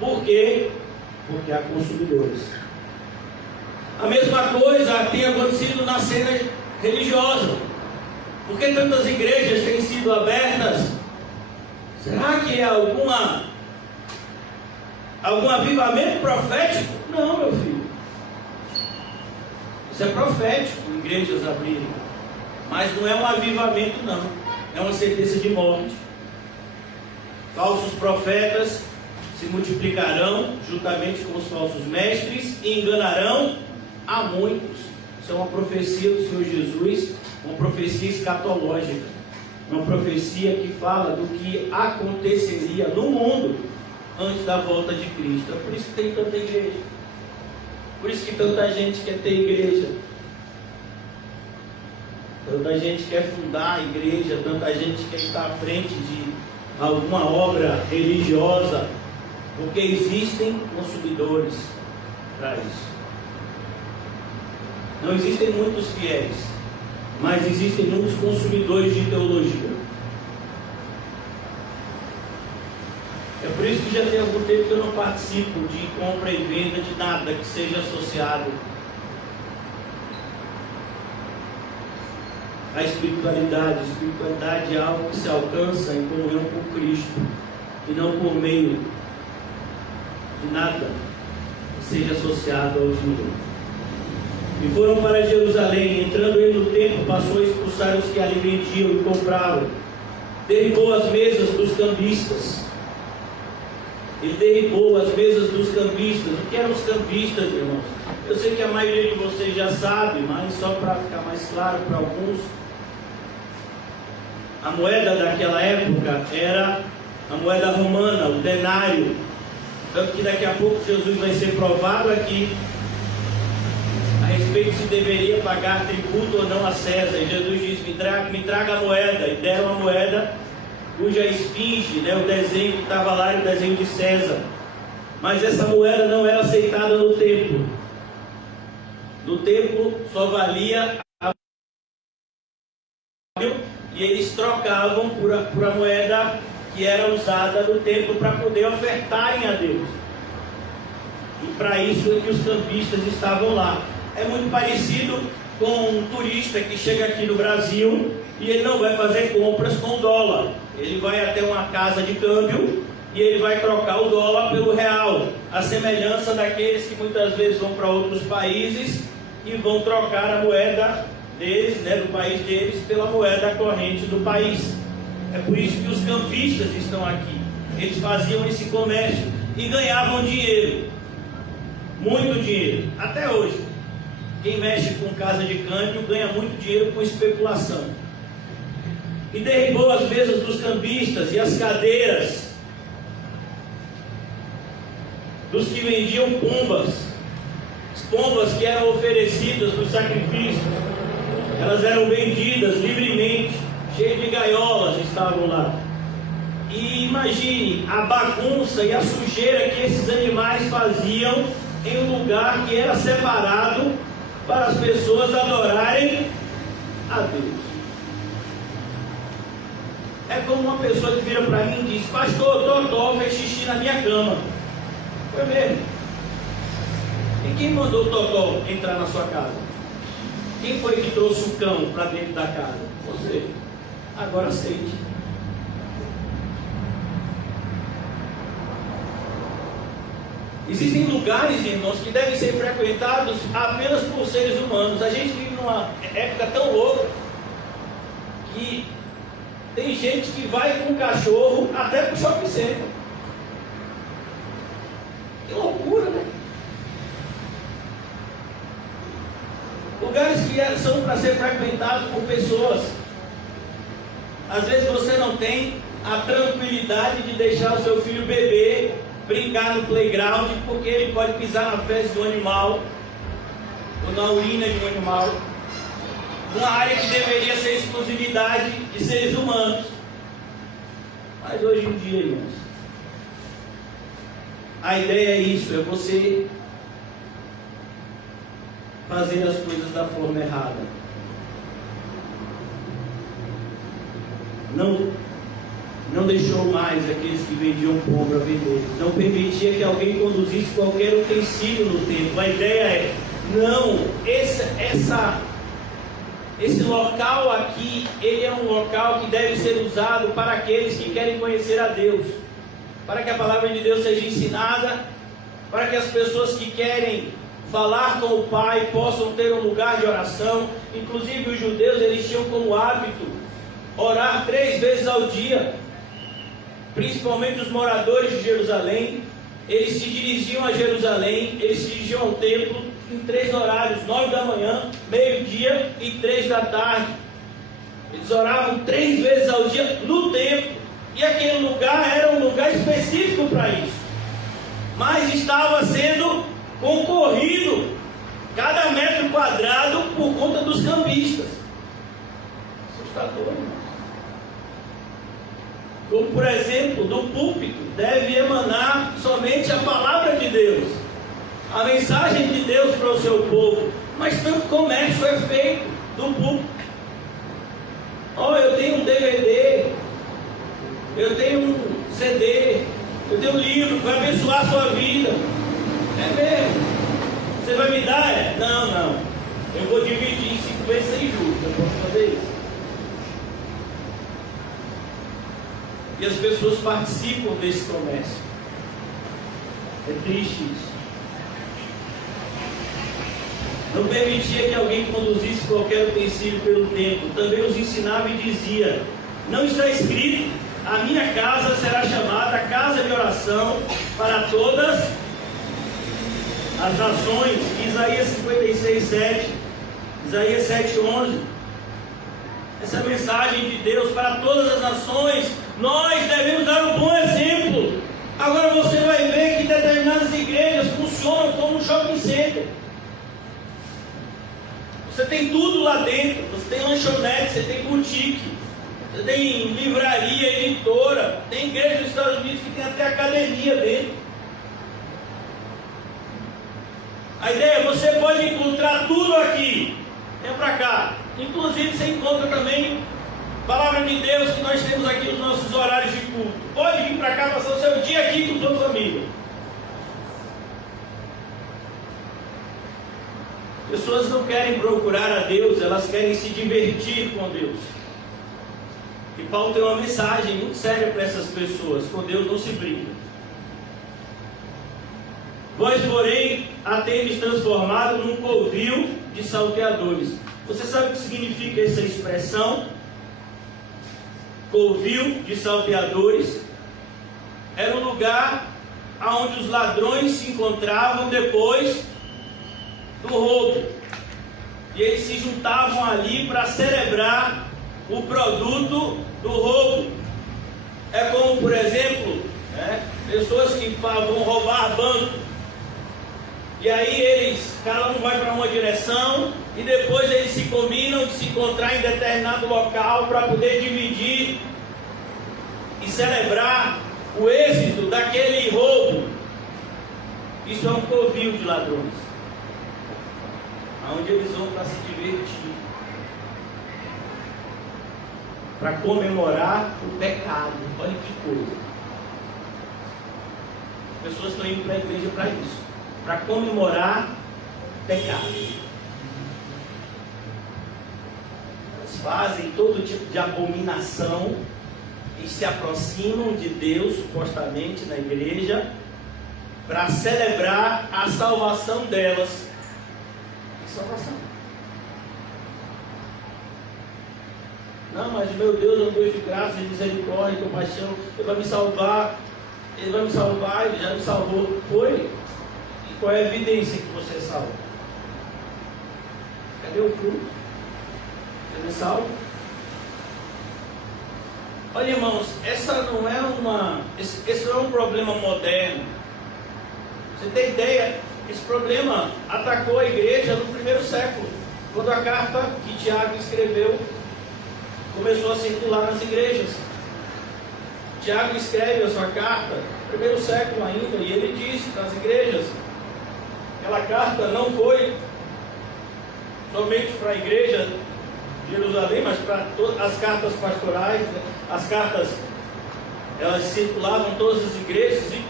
Por quê? Porque há consumidores. A mesma coisa tem acontecido na cena religiosa. Por que tantas igrejas têm sido abertas? Será que é algum avivamento profético? Não, meu filho. Isso é profético, igrejas abrirem. Mas não é um avivamento, não. É uma sentença de morte. Falsos profetas se multiplicarão juntamente com os falsos mestres e enganarão a muitos. Isso é uma profecia do Senhor Jesus, uma profecia escatológica, uma profecia que fala do que aconteceria no mundo antes da volta de Cristo. É por isso que tem tanta igreja, por isso que tanta gente quer ter igreja, tanta gente quer fundar a igreja, tanta gente quer estar à frente de alguma obra religiosa, porque existem consumidores para isso. Não existem muitos fiéis, mas existem muitos consumidores de teologia. É por isso que já tem algum tempo que eu não participo de compra e venda de nada que seja associado à espiritualidade. A espiritualidade é algo que se alcança em comunhão com Cristo, e não por meio de nada que seja associado ao dinheiro. E foram para Jerusalém. Entrando ele no templo, passou a expulsar os que ali vendiam e compravam. Derribou as mesas dos cambistas. Ele derribou as mesas dos cambistas. O que eram os cambistas, irmãos? Eu sei que a maioria de vocês já sabe, mas só para ficar mais claro para alguns, a moeda daquela época era a moeda romana, o denário. Tanto que daqui a pouco Jesus vai ser provado aqui a respeito se deveria pagar tributo ou não a César. E Jesus disse: me traga a moeda. E deram a moeda cuja esfinge, o desenho que estava lá, era o desenho de César. Mas essa moeda não era aceitada no templo. No templo só valia a e eles trocavam por a moeda que era usada no templo para poder ofertarem a Deus. E para isso é que os cambistas estavam lá. É muito parecido com um turista que chega aqui no Brasil e ele não vai fazer compras com dólar. Ele vai até uma casa de câmbio e ele vai trocar o dólar pelo real. A semelhança daqueles que muitas vezes vão para outros países e vão trocar a moeda deles, do país deles, pela moeda corrente do país. É por isso que os cambistas estão aqui. Eles faziam esse comércio e ganhavam dinheiro, muito dinheiro, até hoje. Quem mexe com casa de câmbio ganha muito dinheiro com especulação. E derribou as mesas dos cambistas e as cadeiras dos que vendiam pombas. As pombas que eram oferecidas nos sacrifícios, elas eram vendidas livremente, cheias de gaiolas estavam lá. E imagine a bagunça e a sujeira que esses animais faziam em um lugar que era separado para as pessoas adorarem a Deus. É como uma pessoa que vira para mim e diz: pastor, Totó fez xixi na minha cama. Foi mesmo. E quem mandou o Totó entrar na sua casa? Quem foi que trouxe o cão para dentro da casa? Você. Agora aceite. Existem lugares, irmãos, que devem ser frequentados apenas por seres humanos. A gente vive numa época tão louca que tem gente que vai com o cachorro até para o shopping center. Que loucura, né? Lugares que são para ser frequentados por pessoas. Às vezes você não tem a tranquilidade de deixar o seu filho beber, brincar no playground, porque ele pode pisar na fezes do animal ou na urina de um animal, numa área que deveria ser exclusividade de seres humanos. Mas hoje em dia, irmãos, a ideia é isso, é você fazer as coisas da forma errada. Não deixou mais aqueles que vendiam pão para vender. Não permitia que alguém conduzisse qualquer utensílio no templo. A ideia é: não, esse local aqui, ele é um local que deve ser usado para aqueles que querem conhecer a Deus, para que a palavra de Deus seja ensinada, para que as pessoas que querem falar com o Pai, possam ter um lugar de oração. Inclusive os judeus, eles tinham como hábito orar 3 vezes ao dia. Principalmente os moradores de Jerusalém, eles se dirigiam a Jerusalém, eles se dirigiam ao templo em 3 horários, 9 da manhã, meio-dia e 3 da tarde. Eles oravam 3 vezes ao dia no templo, e aquele lugar era um lugar específico para isso, mas estava sendo concorrido cada metro quadrado por conta dos cambistas. Assustador, irmão. Como por exemplo, do púlpito deve emanar somente a palavra de Deus, a mensagem de Deus para o seu povo, mas tanto comércio é feito do púlpito. Eu tenho um DVD, eu tenho um CD, eu tenho um livro que vai abençoar a sua vida. É mesmo? Você vai me dar? Não. Eu vou dividir em 5 vezes sem juros. Eu posso fazer isso? E as pessoas participam desse comércio. É triste isso. Não permitia que alguém conduzisse qualquer utensílio pelo templo. Também os ensinava e dizia: não está escrito, a minha casa será chamada casa de oração para todas as nações. Isaías 56:7, Isaías 7:11. Essa mensagem de Deus para todas as nações, nós devemos dar um bom exemplo. Agora você vai ver que determinadas igrejas funcionam como um shopping center. Você tem tudo lá dentro, você tem lanchonete, você tem boutique, você tem livraria, editora, tem igreja nos Estados Unidos que tem até academia dentro. A ideia é: você pode encontrar tudo aqui, vem para cá. Inclusive você encontra também a palavra de Deus que nós temos aqui nos nossos horários de culto. Pode vir para cá, passar o seu dia aqui com sua família. Pessoas não querem procurar a Deus, elas querem se divertir com Deus. E Paulo tem uma mensagem muito séria para essas pessoas: com Deus não se brinca. Vós, porém, a tendes transformado num covil de salteadores. Você sabe o que significa essa expressão? Covil de salteadores era um lugar onde os ladrões se encontravam depois do roubo, e eles se juntavam ali para celebrar o produto do roubo. É como, por exemplo, pessoas que vão roubar banco, e aí cada um vai para uma direção, e depois eles se combinam de se encontrar em determinado local para poder dividir e celebrar o êxito daquele roubo. Isso é um covil de ladrões, onde eles vão para se divertir, para comemorar o pecado. Olha que coisa. As pessoas estão indo para a igreja para isso, para comemorar o pecado. Elas fazem todo tipo de abominação e se aproximam de Deus, supostamente, na igreja, para celebrar a salvação delas. Salvação. Não, mas meu Deus é um Deus de graça, de misericórdia, de compaixão. Ele vai me salvar. Ele vai me salvar, ele já me salvou. Foi? E qual é a evidência que você é salvo? Cadê o fruto? Você não é salvo? Olha, irmãos, esse não é um problema moderno. Você tem ideia? Esse problema atacou a igreja no 1º século, quando a carta que Tiago escreveu começou a circular nas igrejas. Tiago escreve a sua carta no 1º século ainda, e ele diz para as igrejas: aquela carta não foi somente para a igreja de Jerusalém, mas para todas as cartas pastorais, né? As cartas, elas circulavam em todas as igrejas, e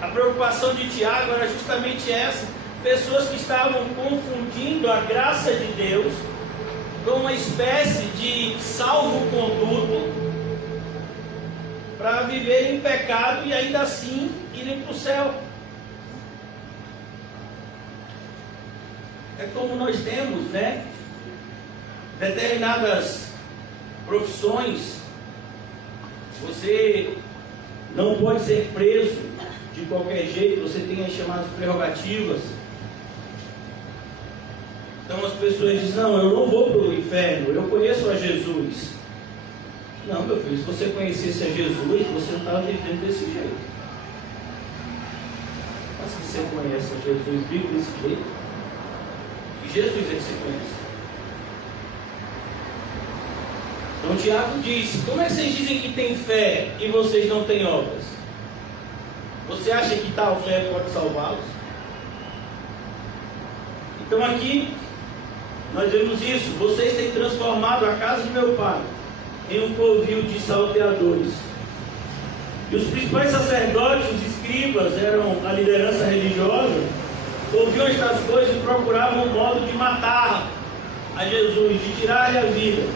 a preocupação de Tiago era justamente essa: pessoas que estavam confundindo a graça de Deus com uma espécie de salvo-conduto para viverem em pecado e ainda assim irem para o céu. É como nós temos, né? Determinadas profissões, você não pode ser preso de qualquer jeito, você tem as chamadas prerrogativas. Então as pessoas dizem, não, eu não vou para o inferno, eu conheço a Jesus. Não, meu filho, se você conhecesse a Jesus, você não estava vivendo desse jeito. Mas se você conhece a Jesus, vive desse jeito, que Jesus é que você conhece. Então Tiago diz, como é que vocês dizem que tem fé e vocês não têm obras? Você acha que tal fé pode salvá-los? Então aqui nós vemos isso. Vocês têm transformado a casa de meu pai em um covil de salteadores. E os principais sacerdotes, os escribas, eram a liderança religiosa, ouviam estas coisas e procuravam um modo de matar a Jesus, de tirar-lhe a vida,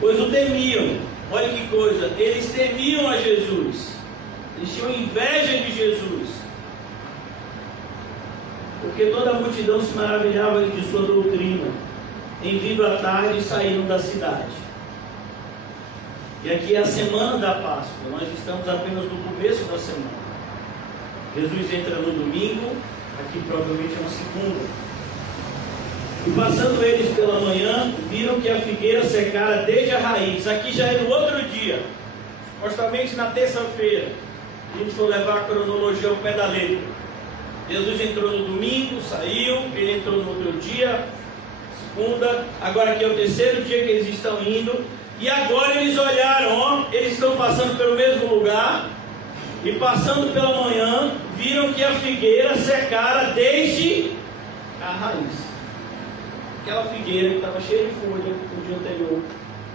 pois o temiam. Olha que coisa, eles temiam a Jesus, eles tinham inveja de Jesus, porque toda a multidão se maravilhava de sua doutrina. Em vindo à tarde, saíram da cidade. E aqui é a semana da Páscoa, nós estamos apenas no começo da semana. Jesus entra no domingo, aqui provavelmente é uma segunda. E passando eles pela manhã, viram que a figueira secara desde a raiz. Aqui já é no outro dia, supostamente na terça-feira. A gente for levar a cronologia ao pé da letra. Jesus entrou no domingo, saiu, ele entrou no outro dia, segunda, agora aqui é o terceiro dia que eles estão indo. E agora eles olharam, ó, eles estão passando pelo mesmo lugar, e passando pela manhã, viram que a figueira secara desde a raiz. Aquela figueira que estava cheia de folha no dia anterior,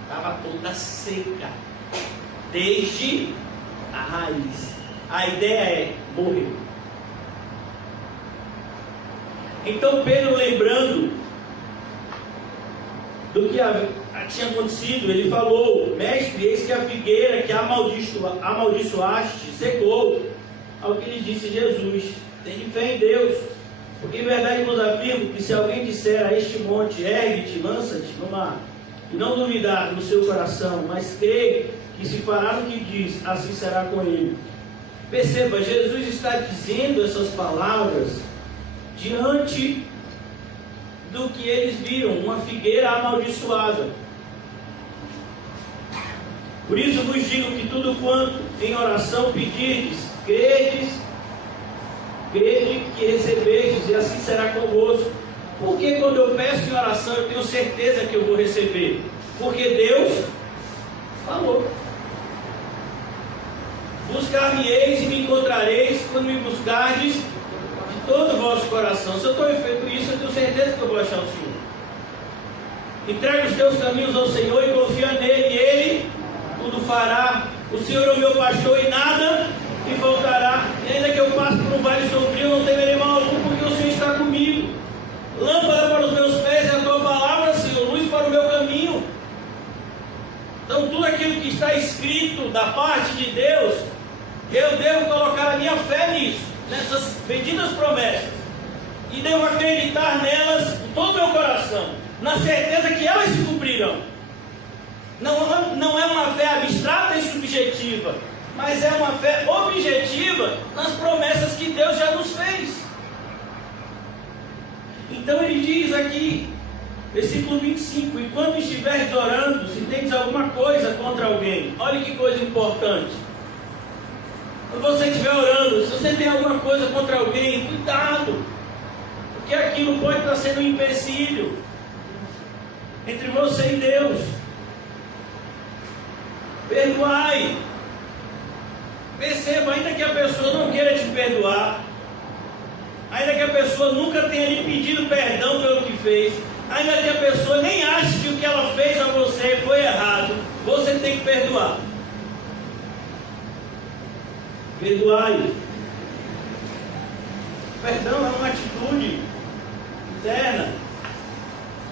estava toda seca, desde a raiz. A ideia é morrer. Então Pedro, lembrando do que tinha acontecido, ele falou: mestre, eis que a figueira que amaldiçoaste secou. Ao que lhe disse Jesus: tem fé em Deus, porque em verdade vos afirmo que se alguém disser a este monte, ergue-te, lança-te no mar, e não duvidar no seu coração, mas crer que se fará no que diz, assim será com ele. Perceba, Jesus está dizendo essas palavras diante do que eles viram, uma figueira amaldiçoada. Por isso vos digo que tudo quanto em oração pedirdes, crede que recebestes, e assim será convosco. Porque quando eu peço em oração, eu tenho certeza que eu vou receber, porque Deus falou. Buscar-me-eis e me encontrareis quando me buscardes de todo o vosso coração. Se eu estou feito isso, eu tenho certeza que eu vou achar o Senhor. Entrega os teus caminhos ao Senhor e confia nele, e Ele tudo fará. O Senhor é o meu pastor e nada me faltará. E ainda que eu passe por um vale sombrio, não temerei mal algum, porque o Senhor está comigo. Lâmpada para os meus pés é a tua palavra, Senhor, luz para o meu caminho. Então tudo aquilo que está escrito da parte de Deus, eu devo colocar a minha fé nisso, nessas benditas promessas, e devo acreditar nelas com todo o meu coração, na certeza que elas se cumprirão. Não é uma fé abstrata e subjetiva, mas é uma fé objetiva nas promessas que Deus já nos fez. Então ele diz aqui, versículo 25: enquanto estiveres orando, se tendes alguma coisa contra alguém. Olha que coisa importante. Quando você estiver orando, se você tem alguma coisa contra alguém, cuidado, porque aquilo pode estar sendo um empecilho entre você e Deus. Perdoai. Perceba, ainda que a pessoa não queira te perdoar, ainda que a pessoa nunca tenha lhe pedido perdão pelo que fez, ainda que a pessoa nem ache que o que ela fez a você foi errado, você tem que perdoar. Perdoai. Perdão é uma atitude interna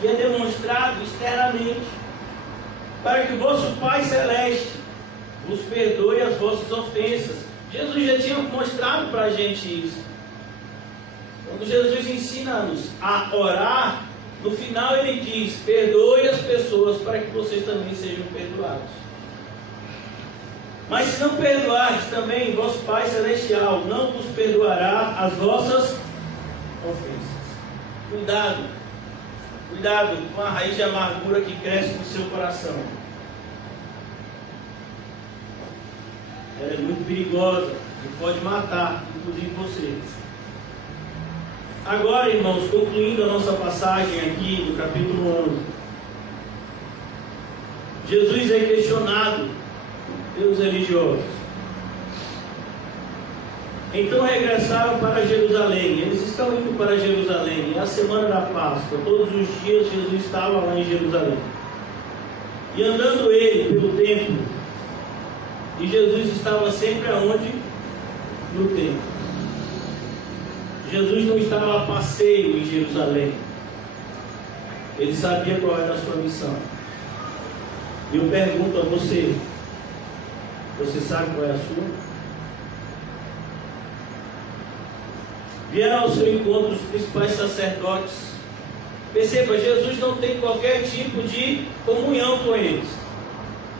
que é demonstrado externamente, para que o vosso Pai Celeste vos perdoe as vossas ofensas. Jesus já tinha mostrado para a gente isso. Quando Jesus ensina-nos a orar, no final ele diz: perdoe as pessoas para que vocês também sejam perdoados. Mas se não perdoardes também, vosso Pai Celestial não vos perdoará as vossas ofensas. Cuidado, cuidado com a raiz de amargura que cresce no seu coração. Ela é muito perigosa e pode matar, inclusive você. Agora, irmãos, concluindo a nossa passagem aqui no capítulo 11, Jesus é questionado pelos religiosos. Então regressaram para Jerusalém. Eles estão indo para Jerusalém. É a semana da Páscoa. Todos os dias Jesus estava lá em Jerusalém. E andando ele pelo templo, e Jesus estava sempre aonde? No templo. Jesus não estava a passeio em Jerusalém. Ele sabia qual era a sua missão. E eu pergunto a você: você sabe qual é a sua? Vieram ao seu encontro os principais sacerdotes. Perceba, Jesus não tem qualquer tipo de comunhão com eles.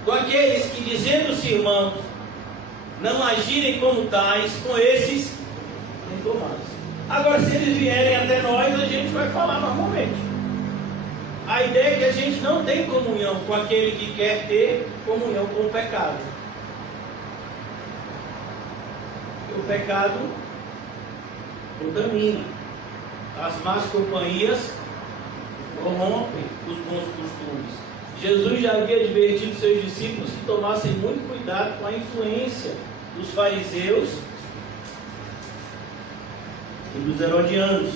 Com aqueles que, dizendo-se irmãos, não agirem como tais, com esses nem com mais. Agora, se eles vierem até nós, a gente vai falar normalmente. A ideia é que a gente não tem comunhão com aquele que quer ter comunhão com o pecado. O pecado contamina. As más companhias corrompem os bons costumes. Jesus já havia advertido seus discípulos que tomassem muito cuidado com a influência dos fariseus e dos herodianos.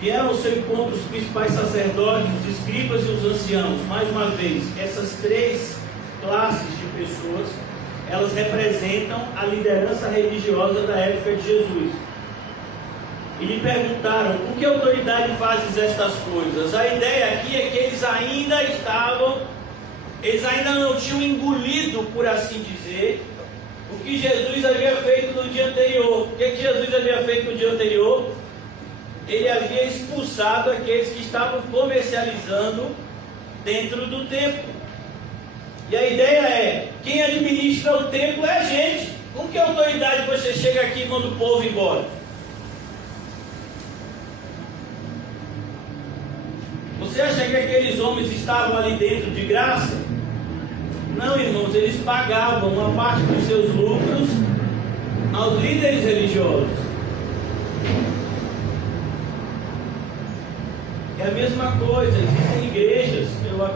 Vieram ao seu encontro os principais sacerdotes, os escribas e os anciãos. Mais uma vez, essas três classes de pessoas, elas representam a liderança religiosa da época de Jesus. E lhe perguntaram: com que autoridade fazes estas coisas? A ideia aqui é que eles ainda não tinham engolido, por assim dizer, o que Jesus havia feito no dia anterior. O que Jesus havia feito no dia anterior? Ele havia expulsado aqueles que estavam comercializando dentro do templo. E a ideia é: quem administra o templo é a gente. Com que autoridade você chega aqui e manda o povo embora? Você acha que aqueles homens estavam ali dentro de graça? Não, irmãos, eles pagavam uma parte dos seus lucros aos líderes religiosos. É a mesma coisa, existem igrejas,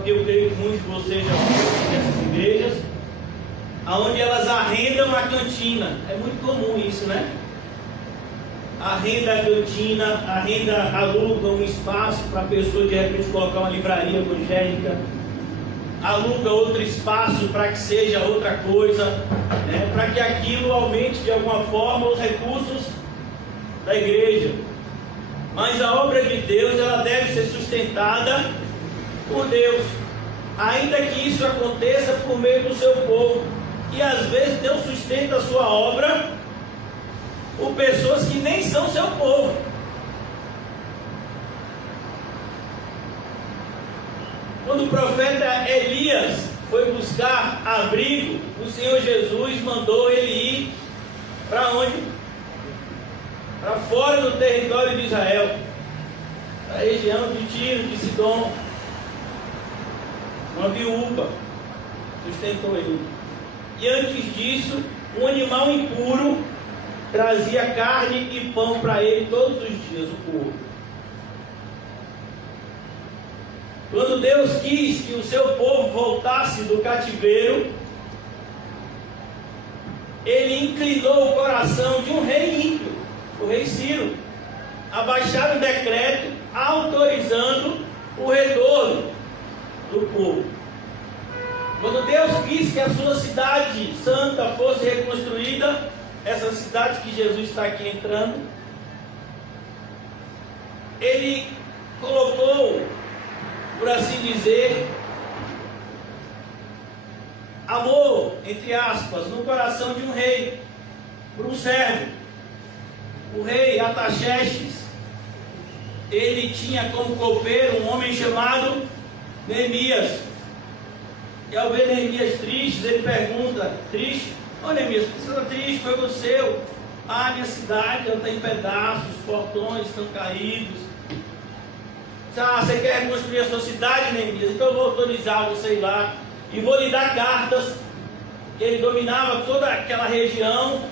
eu creio que muitos de vocês já foram nessas igrejas, onde elas arrendam a cantina. É muito comum isso, né? Arrenda a cantina, aluga um espaço para a pessoa de repente colocar uma livraria evangélica, aluga outro espaço para que seja outra coisa, né? Para que aquilo aumente de alguma forma os recursos da igreja. Mas a obra de Deus, ela deve ser sustentada por Deus, ainda que isso aconteça por meio do seu povo. E às vezes Deus sustenta a sua obra por pessoas que nem são seu povo. Quando o profeta Elias foi buscar abrigo, o Senhor Jesus mandou ele ir para onde? Para fora do território de Israel, a região de Tiro, de Sidom. Uma viúva sustentou ele. E antes disso, um animal impuro trazia carne e pão para ele todos os dias, o povo. Quando Deus quis que o seu povo voltasse do cativeiro, ele inclinou o coração de um rei ímpio, o rei Ciro, a baixar um decreto autorizando o retorno do povo. Quando Deus quis que a sua cidade santa fosse reconstruída, essa cidade que Jesus está aqui entrando, ele colocou, por assim dizer, amor, entre aspas, no coração de um rei, por um servo. O rei Artaxerxes, ele tinha como copeiro um homem chamado Neemias. E ao ver Neemias triste, ele pergunta, triste? Ô Neemias, por que você está triste? Foi com o seu? Ah, minha cidade está em pedaços, os portões estão caídos. Ah, você quer reconstruir a sua cidade, Neemias? Então eu vou autorizar você ir lá e vou lhe dar cartas. Ele dominava toda aquela região.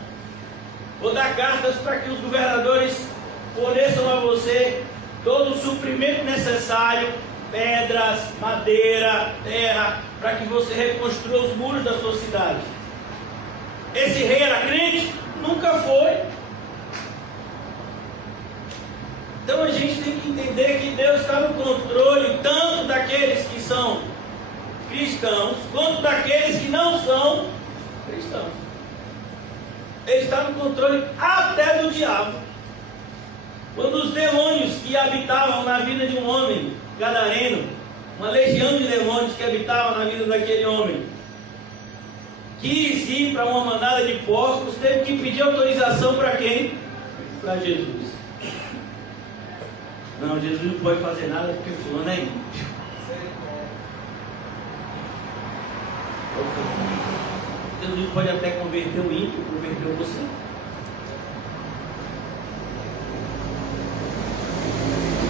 Vou dar cartas para que os governadores forneçam a você todo o suprimento necessário, pedras, madeira, terra, para que você reconstrua os muros da sua cidade. Esse rei era crente? Nunca foi. Então a gente tem que entender que Deus está no controle tanto daqueles que são cristãos, quanto daqueles que não são cristãos. Ele está no controle até do diabo. Quando os demônios que habitavam na vida de um homem gadareno, uma legião de demônios que habitavam na vida daquele homem, quis ir para uma manada de porcos, teve que pedir autorização para quem? Para Jesus. Não, Jesus não pode fazer nada porque fulano é ímpio. Jesus pode até converter o ímpio, converter você.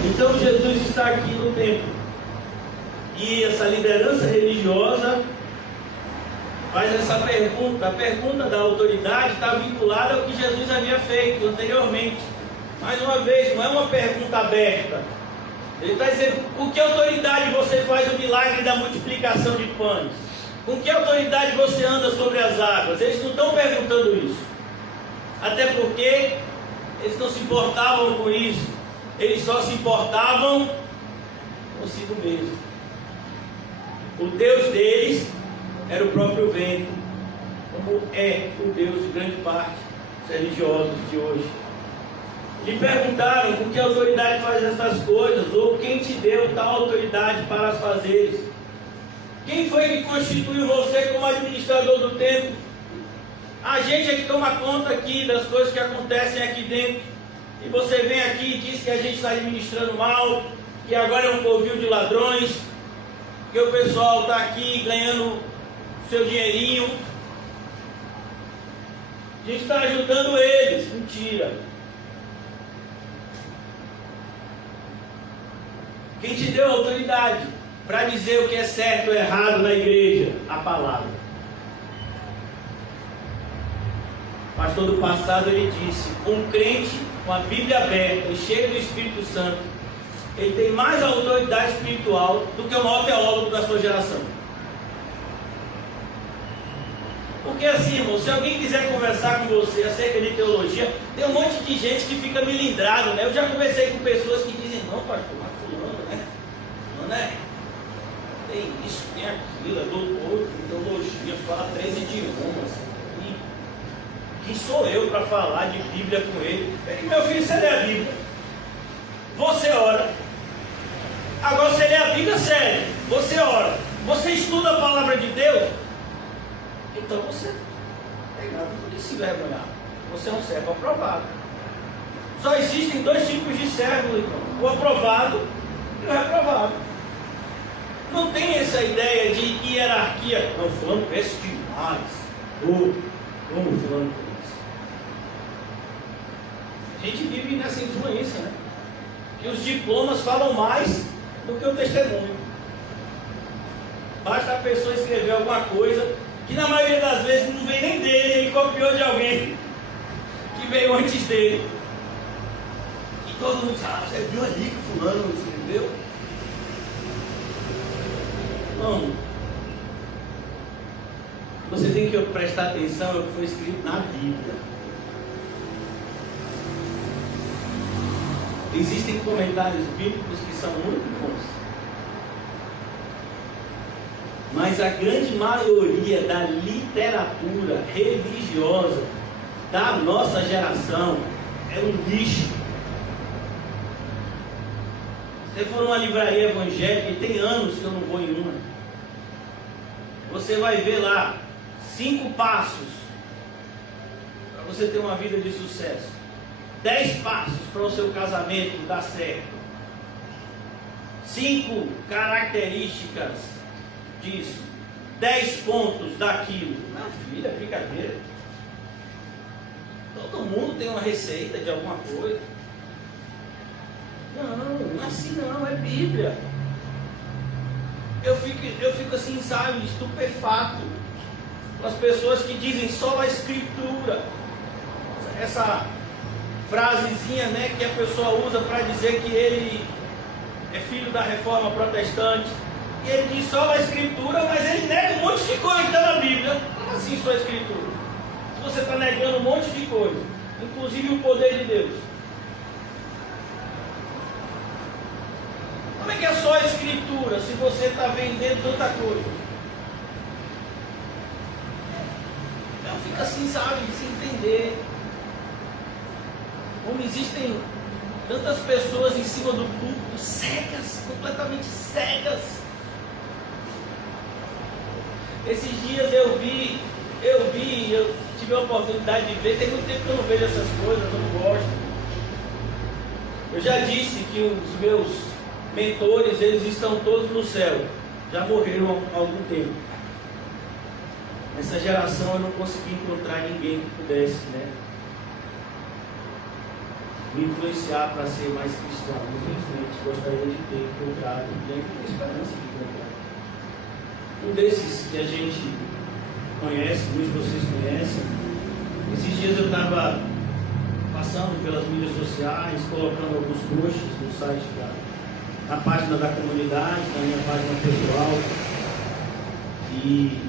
Então Jesus está aqui no templo. E essa liderança religiosa faz essa pergunta. A pergunta da autoridade está vinculada ao que Jesus havia feito anteriormente. Mais uma vez, não é uma pergunta aberta. Ele está dizendo, com que autoridade você faz o milagre da multiplicação de pães? Com que autoridade você anda sobre as águas? Eles não estão perguntando isso. Até porque eles não se importavam com isso. Eles só se importavam consigo mesmo. O Deus deles era o próprio vento, como é o Deus de grande parte dos religiosos de hoje. Lhe perguntaram com que autoridade faz essas coisas, ou quem te deu tal autoridade para as fazeres? Quem foi que constituiu você como administrador do templo? A gente é que toma conta aqui das coisas que acontecem aqui dentro. E você vem aqui e diz que a gente está administrando mal, que agora é um covil de ladrões, que o pessoal está aqui ganhando seu dinheirinho. A gente está ajudando eles. Mentira. Quem te deu autoridade para dizer o que é certo ou errado na igreja? A palavra. O pastor do passado, ele disse, um crente com a Bíblia aberta e cheio do Espírito Santo, ele tem mais autoridade espiritual do que o maior teólogo da sua geração. Porque assim, irmão, se alguém quiser conversar com você acerca de teologia, tem um monte de gente que fica melindrado, né? Eu já conversei com pessoas que dizem, não, pastor, mas fulano, né? Fulano é, tem isso, tem aquilo, é doutor em teologia, fala 13 idiomas. Quem sou eu para falar de Bíblia com ele? Meu filho, você lê a Bíblia, você ora. Agora você lê a Bíblia sério, você ora, você estuda a palavra de Deus, então você tem nada do que se vergonhar. Você é um servo aprovado. Só existem dois tipos de servo, irmão: o aprovado e o reprovado. Não tem essa ideia de hierarquia. Não, fulano conhece demais. Como fulano conhece. A gente vive nessa influência, né? Que os diplomas falam mais do que o testemunho. Basta a pessoa escrever alguma coisa que na maioria das vezes não vem nem dele, ele copiou de alguém que veio antes dele. E todo mundo sabe, você viu ali que o fulano escreveu? Não. Você tem que prestar atenção ao que foi escrito na Bíblia. Existem comentários bíblicos que são muito bons, mas a grande maioria da literatura religiosa da nossa geração é um lixo. Se você for numa livraria evangélica, e tem anos que eu não vou em uma, você vai ver lá 5 passos para você ter uma vida de sucesso. 10 passos para o seu casamento dar certo. 5 características disso. 10 pontos daquilo. Não, filha, é brincadeira. Todo mundo tem uma receita de alguma coisa. Não é assim não, é Bíblia. Eu fico assim, sabe, estupefato com as pessoas que dizem só a Escritura. Essa frasezinha, né, que a pessoa usa para dizer que ele é filho da reforma protestante. E ele diz só a Escritura, mas ele nega um monte de coisa que está na Bíblia. Como assim só a Escritura? Se você está negando um monte de coisa, inclusive o poder de Deus. Como é que é só a Escritura se você está vendendo tanta coisa? Eu fico assim, sabe, sem entender. Como existem tantas pessoas em cima do púlpito, cegas, completamente cegas. Esses dias eu tive a oportunidade de ver, tem muito tempo que eu não vejo essas coisas, eu não gosto. Eu já disse que os meus mentores, eles estão todos no céu, já morreram há algum tempo. Nessa geração eu não consegui encontrar ninguém que pudesse, né, me influenciar para ser mais cristão. Infelizmente, gostaria de ter encontrado, e ainda tenho esperança de encontrar. Um desses que a gente conhece, muitos de vocês conhecem. Esses dias eu estava passando pelas mídias sociais, colocando alguns posts no site na página da comunidade, na minha página pessoal, e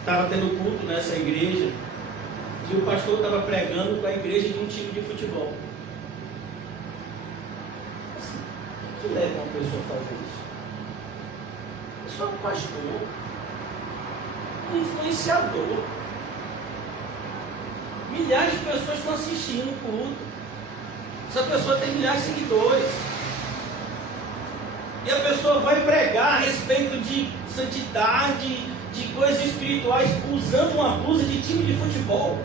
estava tendo culto nessa igreja, e o pastor estava pregando com a igreja de um time de futebol. Assim, o que leva uma pessoa a fazer isso? Eu sou um pastor, um influenciador. Milhares de pessoas estão assistindo o culto. Essa pessoa tem milhares de seguidores. E a pessoa vai pregar a respeito de santidade, de coisas espirituais, usando uma blusa de time de futebol.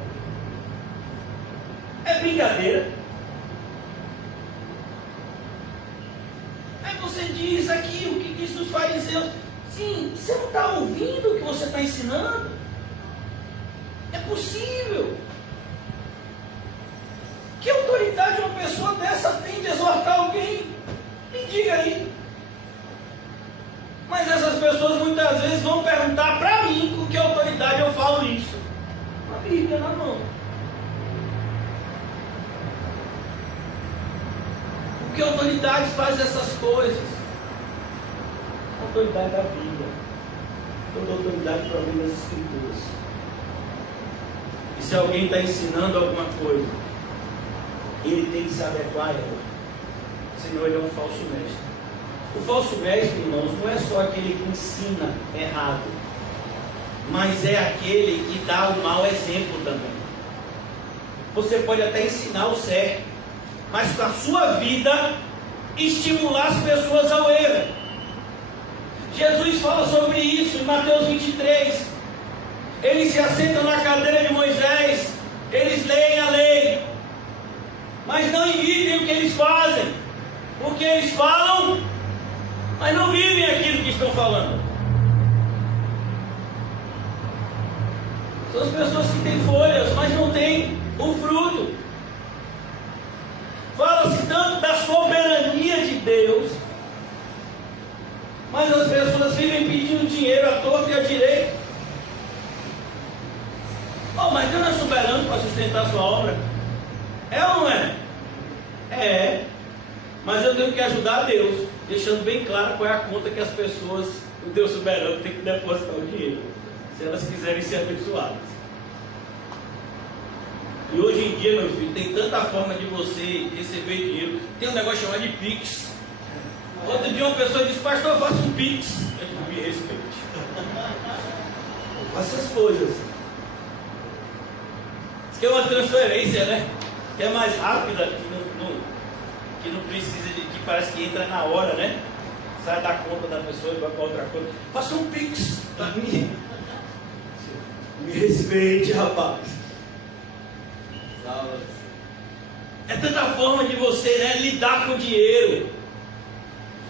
É brincadeira. Aí você diz aqui o que diz os fariseus. Sim, você não está ouvindo o que você está ensinando? É possível. Que autoridade uma pessoa dessa tem de exortar alguém? Me diga aí. Mas essas pessoas muitas vezes vão perguntar para mim com que autoridade eu falo isso. A Bíblia na mão. Com que autoridade faz essas coisas? A autoridade da Bíblia. Toda autoridade provém das Escrituras. E se alguém está ensinando alguma coisa, ele tem que se adequar a ela. Senão ele é um falso mestre. O falso mestre, irmãos, não é só aquele que ensina errado, mas é aquele que dá o mau exemplo também. Você pode até ensinar o certo, mas com a sua vida estimular as pessoas ao erro. Jesus fala sobre isso em Mateus 23. Eles se assentam na cadeira de Moisés, eles leem a lei, mas não imitem o que eles fazem, porque eles falam, mas não vivem aquilo que estão falando. São as pessoas que têm folhas, mas não têm o fruto. Fala-se tanto da soberania de Deus, mas as pessoas vivem pedindo dinheiro à torta e à direita. Oh, mas Deus não é soberano para sustentar a sua obra? É ou não é? É. Mas eu tenho que ajudar a Deus, deixando bem claro qual é a conta que as pessoas, o Deus soberano, tem que depositar o dinheiro, se elas quiserem ser abençoadas. E hoje em dia, meu filho, tem tanta forma de você receber dinheiro. Tem um negócio chamado de Pix. Outro dia uma pessoa disse: pastor, eu faço um Pix. Eu digo: me respeite. Eu faço as coisas. Isso que é uma transferência, né? Que é mais rápida, que não precisa de, que parece que entra na hora, né? Sai da conta da pessoa e vai para outra conta. Faça um Pix para mim. Me respeite, rapaz. É tanta forma de você, né, lidar com o dinheiro.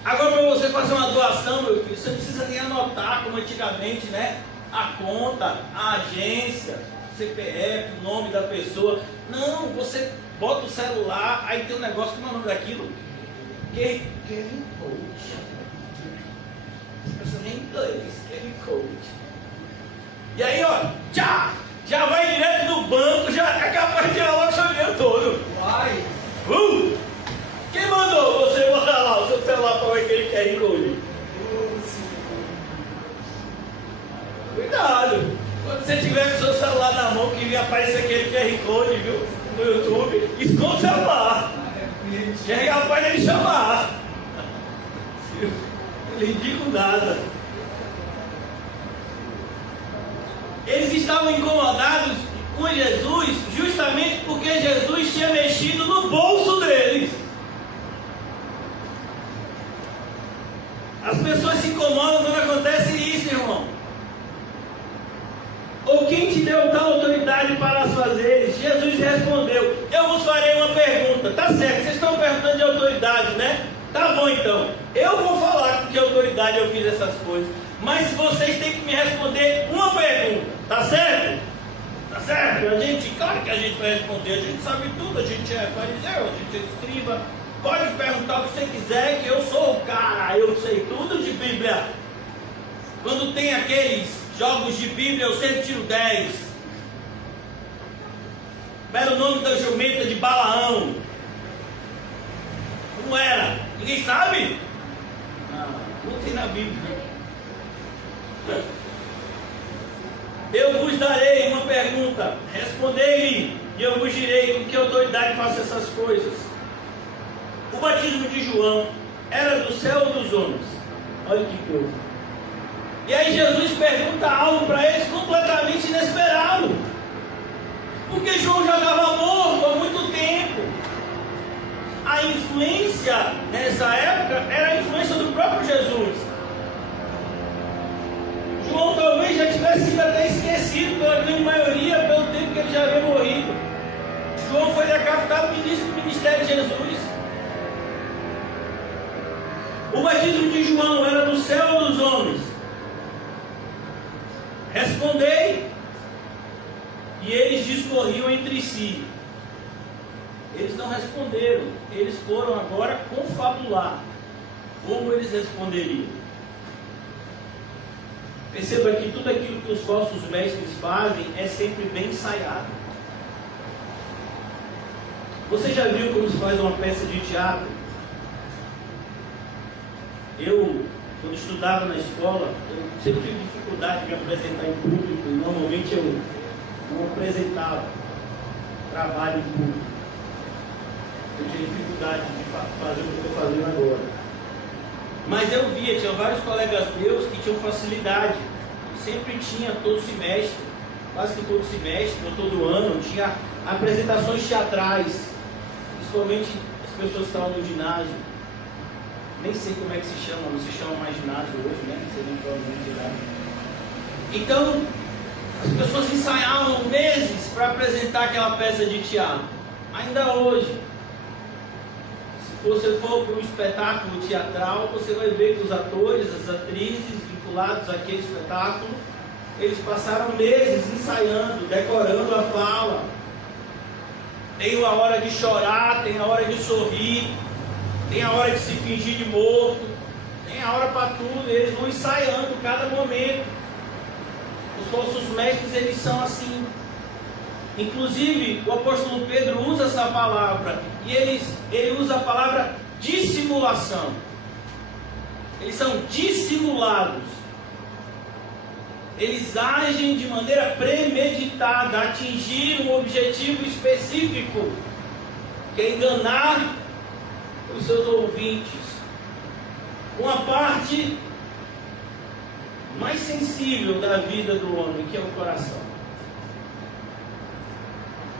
Agora, para você fazer uma doação, meu filho, você não precisa nem anotar como antigamente, né? A conta, a agência, CPF, o nome da pessoa. Não, você bota o celular, aí tem um negócio, como é o nome daquilo? QR Code. Essa nem inglês, QR Code. E aí, ó, já vai direto do banco, já é capaz de tirar logo o seu dinheiro todo. Vai! Quem mandou você botar lá o seu celular para ver aquele QR Code? Cuidado! Quando você tiver com o seu celular na mão, que vir aparecer aquele QR Code, viu? No YouTube, esconde o celular. Que é capaz de ele chamar. Ele digo nada. Eles estavam incomodados com Jesus justamente porque Jesus tinha mexido no bolso deles. As pessoas se incomodam quando acontece isso, irmão. Ou quem te deu tal autoridade para as fazeres? Jesus respondeu: eu vos farei uma pergunta. Tá certo, vocês estão perguntando de autoridade, né? Tá bom então. Eu vou falar com que autoridade eu fiz essas coisas. Mas vocês têm que me responder uma pergunta. Tá certo? Tá certo? Claro que a gente vai responder. A gente sabe tudo. A gente é fariseu, a gente é escriba. Pode perguntar o que você quiser, que eu sou o cara. Eu sei tudo de Bíblia. Quando tem aqueles jogos de Bíblia, eu sempre tiro 10. Era o nome da jumenta de Balaão. Como era? Ninguém sabe? Não tem na Bíblia. Eu vos darei uma pergunta. Respondei-lhe, e eu vos direi com que autoridade faço essas coisas. O batismo de João era do céu ou dos homens? Olha que coisa. E aí Jesus pergunta algo para eles completamente inesperado. Porque João já estava morto há muito tempo. A influência nessa época era a influência do próprio Jesus. João talvez já tivesse sido até esquecido pela grande maioria, pelo tempo que ele já havia morrido. João foi decapitado no início do ministério de Jesus. O batismo de João era do céu ou dos homens? Respondei. E eles discorriam entre si. Eles não responderam. Eles foram agora confabular. Como eles responderiam? Perceba que tudo aquilo que os vossos mestres fazem é sempre bem ensaiado. Você já viu como se faz uma peça de teatro? Eu, quando estudava na escola, eu sempre tive dificuldade de me apresentar em público. E normalmente eu não apresentava trabalho em público. Eu tinha dificuldade de fazer o que eu estou fazendo agora. Mas eu via, tinha vários colegas meus que tinham facilidade. Sempre tinha todo semestre, quase que todo semestre, ou todo ano, tinha apresentações teatrais. Principalmente as pessoas que estavam no ginásio. Nem sei como é que se chama, não se chama mais ginásio hoje, né? Não sei nem provavelmente ginásio. Então, as pessoas ensaiavam meses para apresentar aquela peça de teatro. Ainda hoje. Se você for para um espetáculo teatral, você vai ver que os atores, as atrizes vinculados àquele espetáculo, eles passaram meses ensaiando, decorando a fala. Tem a hora de chorar, tem a hora de sorrir, tem a hora de se fingir de morto, tem a hora para tudo. Eles vão ensaiando cada momento. Os nossos mestres, eles são assim. Inclusive, o apóstolo Pedro usa essa palavra, e ele usa a palavra dissimulação. Eles são dissimulados. Eles agem de maneira premeditada, atingir um objetivo específico, que é enganar os seus ouvintes. Uma parte mais sensível da vida do homem, que é o coração.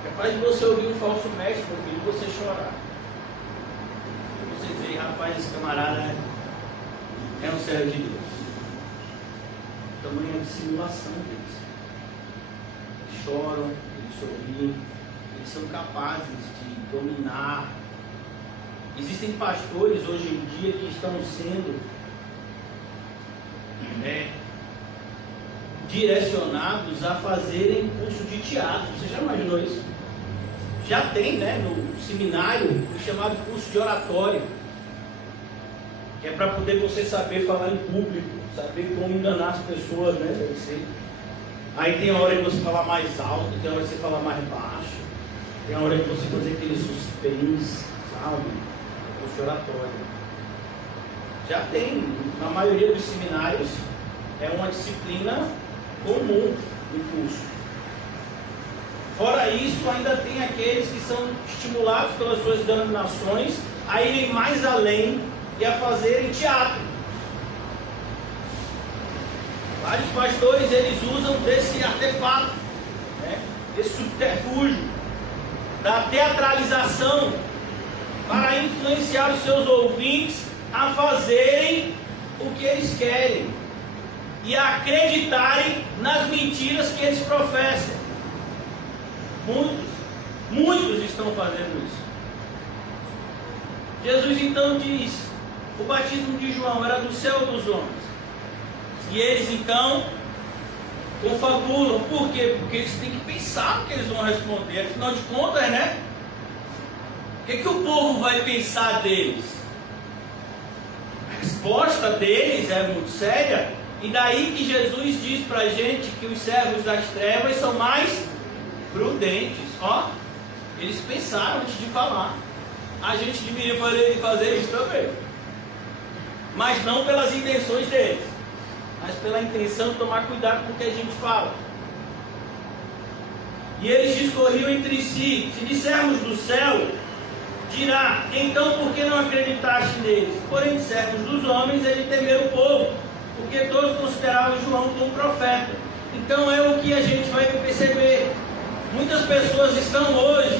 Capaz de você ouvir um falso mestre, meu filho, e você chorar. Você dizer, rapaz, esse camarada é um servo de Deus. Tamanha dissimulação deles. Eles choram, eles sorriem, eles são capazes de dominar. Existem pastores hoje em dia que estão sendo direcionados a fazerem curso de teatro. Você já imaginou isso? Já tem, né, no seminário, o chamado curso de oratório, que é para poder você saber falar em público, saber como enganar as pessoas, né? Deve ser. Aí tem a hora que você fala mais alto, tem a hora que você fala mais baixo, tem a hora que você fazer aquele suspense, sabe? Curso de oratório. Já tem, na maioria dos seminários, é uma disciplina comum no curso. Fora isso, ainda tem aqueles que são estimulados pelas suas denominações a irem mais além e a fazerem teatro. Vários pastores, eles usam desse artefato, né, desse subterfúgio, da teatralização, para influenciar os seus ouvintes a fazerem o que eles querem e a acreditarem nas mentiras que eles professam. Muitos estão fazendo isso. Jesus então diz: o batismo de João era do céu ou dos homens? E eles então confabulam. Por quê? Porque eles têm que pensar o que eles vão responder. Afinal de contas, né? O que o povo vai pensar deles? A resposta deles é muito séria. E daí que Jesus diz para a gente que os servos das trevas são mais prudentes. Ó, eles pensaram antes de falar. A gente deveria fazer isso também. Mas não pelas intenções deles, mas pela intenção de tomar cuidado com o que a gente fala. E eles discorriam entre si: se dissermos do céu, dirá, então por que não acreditaste neles? Porém, dissermos dos homens, ele temeram o povo, porque todos consideravam João como profeta. Então é o que a gente vai perceber. Muitas pessoas estão hoje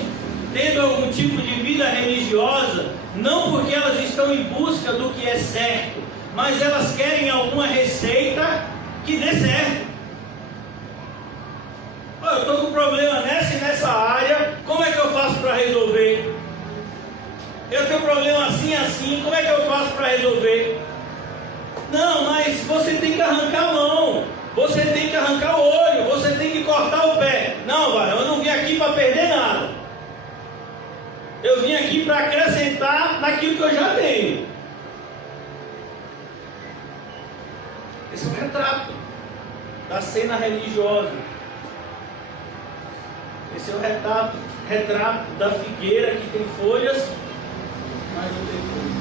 tendo algum tipo de vida religiosa, não porque elas estão em busca do que é certo, mas elas querem alguma receita que dê certo. Eu estou com problema nessa e nessa área, como é que eu faço para resolver? Eu tenho problema assim, como é que eu faço para resolver? Não, mas você tem que arrancar a mão, você tem que arrancar o olho, você tem que cortar o pé. Não, varão, eu não vim aqui para perder nada. Eu vim aqui para acrescentar naquilo que eu já tenho. Esse é o retrato da cena religiosa. Esse é o retrato da figueira que tem folhas, mas não tem folhas.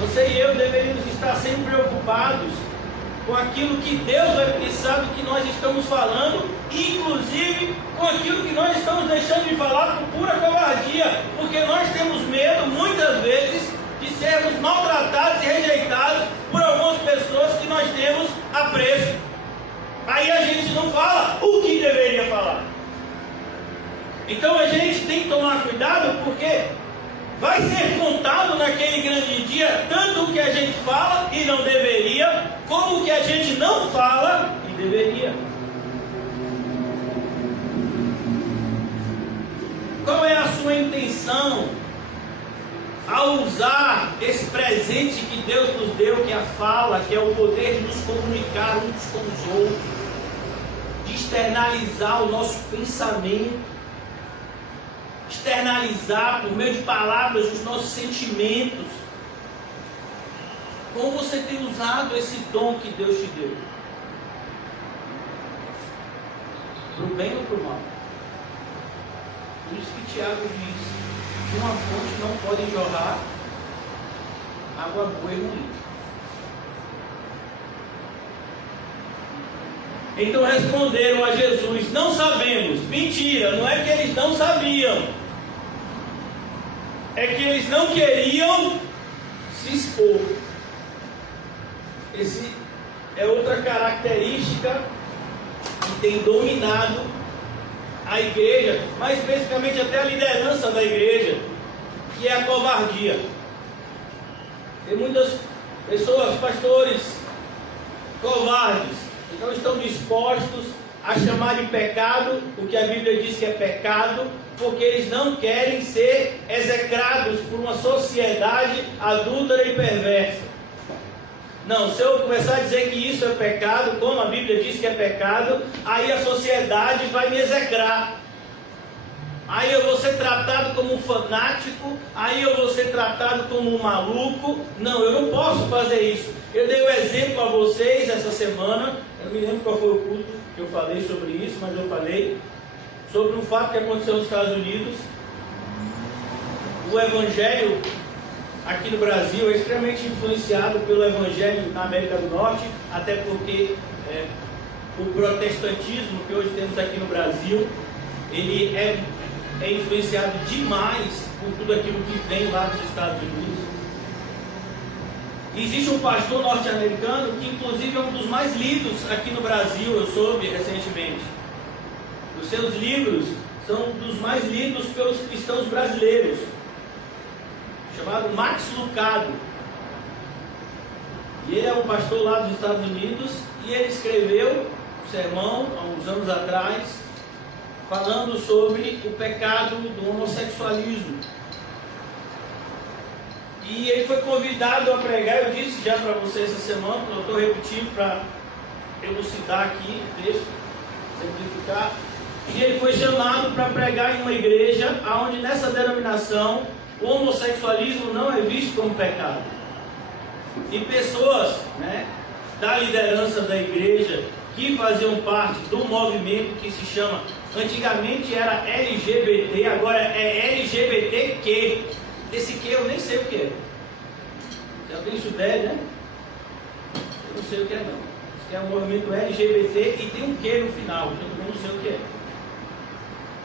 Você e eu deveríamos estar sempre preocupados com aquilo que Deus vai pensar do que nós estamos falando, inclusive com aquilo que nós estamos deixando de falar por pura covardia, porque nós temos medo, muitas vezes, de sermos maltratados e rejeitados por algumas pessoas que nós temos apreço. Aí a gente não fala o que deveria falar. Então a gente tem que tomar cuidado, porque vai ser contado naquele grande dia tanto o que a gente fala e não deveria, como o que a gente não fala e deveria. Qual é a sua intenção ao usar esse presente que Deus nos deu, que é a fala, que é o poder de nos comunicar uns com os outros, de externalizar o nosso pensamento, externalizar por meio de palavras os nossos sentimentos? Como você tem usado esse dom que Deus te deu? Para o bem ou para o mal? Por isso que Tiago diz: de uma fonte não pode jorrar água boa e ruim. Então responderam a Jesus: não sabemos. Mentira, não é que eles não sabiam, é que eles não queriam se expor. Esse é outra característica que tem dominado a igreja, mais especificamente até a liderança da igreja, que é a covardia. Tem muitas pessoas, pastores, covardes, que não estão dispostos a chamar de pecado o que a Bíblia diz que é pecado, porque eles não querem ser execrados por uma sociedade adúltera e perversa. Não, se eu começar a dizer que isso é pecado, como a Bíblia diz que é pecado, aí a sociedade vai me execrar. Aí eu vou ser tratado como um fanático, aí eu vou ser tratado como um maluco. Não, eu não posso fazer isso. Eu dei um exemplo a vocês essa semana, eu não me lembro qual foi o culto que eu falei sobre isso, mas eu falei sobre um fato que aconteceu nos Estados Unidos. O evangelho aqui no Brasil é extremamente influenciado pelo evangelho na América do Norte, até porque o protestantismo que hoje temos aqui no Brasil, ele é influenciado demais por tudo aquilo que vem lá dos Estados Unidos. Existe um pastor norte-americano que inclusive é um dos mais lidos aqui no Brasil, eu soube recentemente. Os seus livros são dos mais lidos pelos cristãos brasileiros, chamado Max Lucado. E ele é um pastor lá dos Estados Unidos, e ele escreveu um sermão há uns anos atrás, falando sobre o pecado do homossexualismo. E ele foi convidado a pregar, eu disse já para vocês essa semana, eu estou repetindo para elucidar aqui o texto, simplificar. E ele foi chamado para pregar em uma igreja onde nessa denominação o homossexualismo não é visto como pecado. E pessoas, da liderança da igreja que faziam parte do movimento que se chama, antigamente era LGBT, agora é LGBTQ. Esse que eu nem sei o que é. Já tem isso ideia, né? Eu não sei o que é não. Isso que é um movimento LGBT e tem um que no final, que eu também não sei o que é.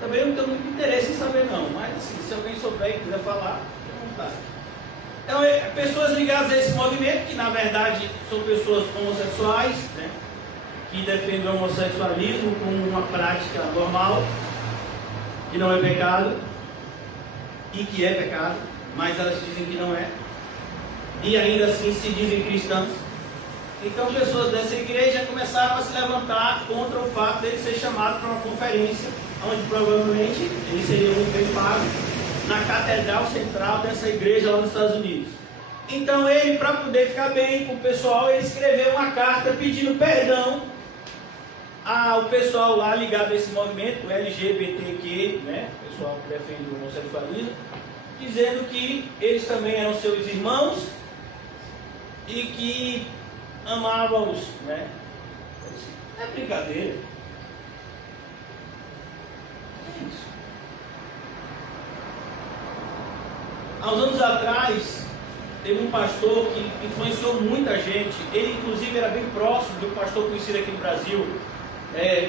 Também não tenho muito interesse em saber não, mas assim, se alguém souber e quiser falar, fique à vontade. Então, pessoas ligadas a esse movimento, que na verdade são pessoas homossexuais, que defendem o homossexualismo como uma prática normal, que não é pecado, e que é pecado, mas elas dizem que não é, e ainda assim se dizem cristãs. Então pessoas dessa igreja começaram a se levantar contra o fato dele ser chamado para uma conferência, onde provavelmente ele seria muito bem pago, na catedral central dessa igreja lá nos Estados Unidos. Então ele, para poder ficar bem com o pessoal, ele escreveu uma carta pedindo perdão ao pessoal lá ligado a esse movimento, o LGBTQ, o pessoal que defende o homossexualismo, dizendo que eles também eram seus irmãos e que amavam-os, É brincadeira. É isso. Há uns anos atrás, teve um pastor que influenciou muita gente. Ele, inclusive, era bem próximo de um pastor conhecido aqui no Brasil,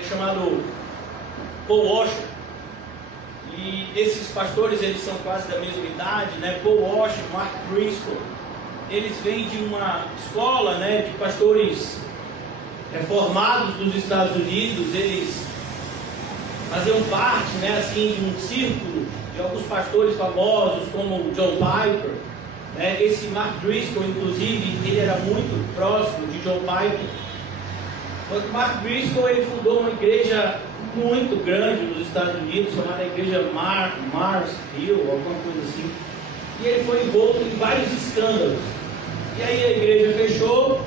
chamado Paul Washer. E esses pastores, eles são quase da mesma idade, Paul Washer, Mark Driscoll. Eles vêm de uma escola, de pastores reformados dos Estados Unidos. Eles faziam parte, de um círculo de alguns pastores famosos, como John Piper. Esse Mark Driscoll, inclusive, ele era muito próximo de John Piper. O Mark Driscoll, ele fundou uma igreja muito grande nos Estados Unidos, chamada Igreja Mars Hill, alguma coisa assim. E ele foi envolto em vários escândalos. E aí a igreja fechou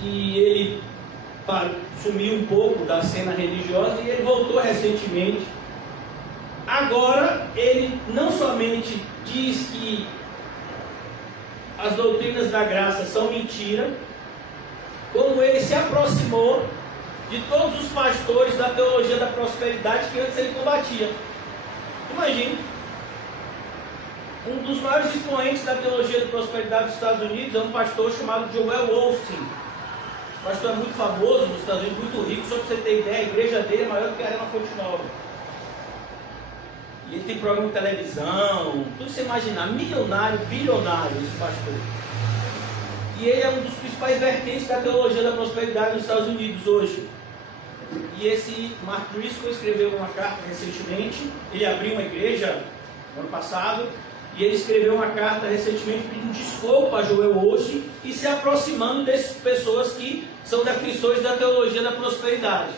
e ele sumiu um pouco da cena religiosa, e ele voltou recentemente. Agora ele não somente diz que as doutrinas da graça são mentira, como ele se aproximou de todos os pastores da teologia da prosperidade que antes ele combatia. Imagine, um dos maiores expoentes da teologia da prosperidade dos Estados Unidos é um pastor chamado Joel Osteen. O pastor é muito famoso nos Estados Unidos, muito rico. Só para você ter ideia, a igreja dele é maior do que a Arena Fonte Nova. E ele tem programa de televisão, tudo que você imaginar, milionário, bilionário, esse pastor. E ele é um dos principais vertentes da teologia da prosperidade nos Estados Unidos hoje. E esse Mark Driscoll escreveu uma carta recentemente. Ele abriu uma igreja no ano passado, e ele escreveu uma carta recentemente pedindo desculpa a Joel Osteen e se aproximando dessas pessoas que são defensores da teologia da prosperidade.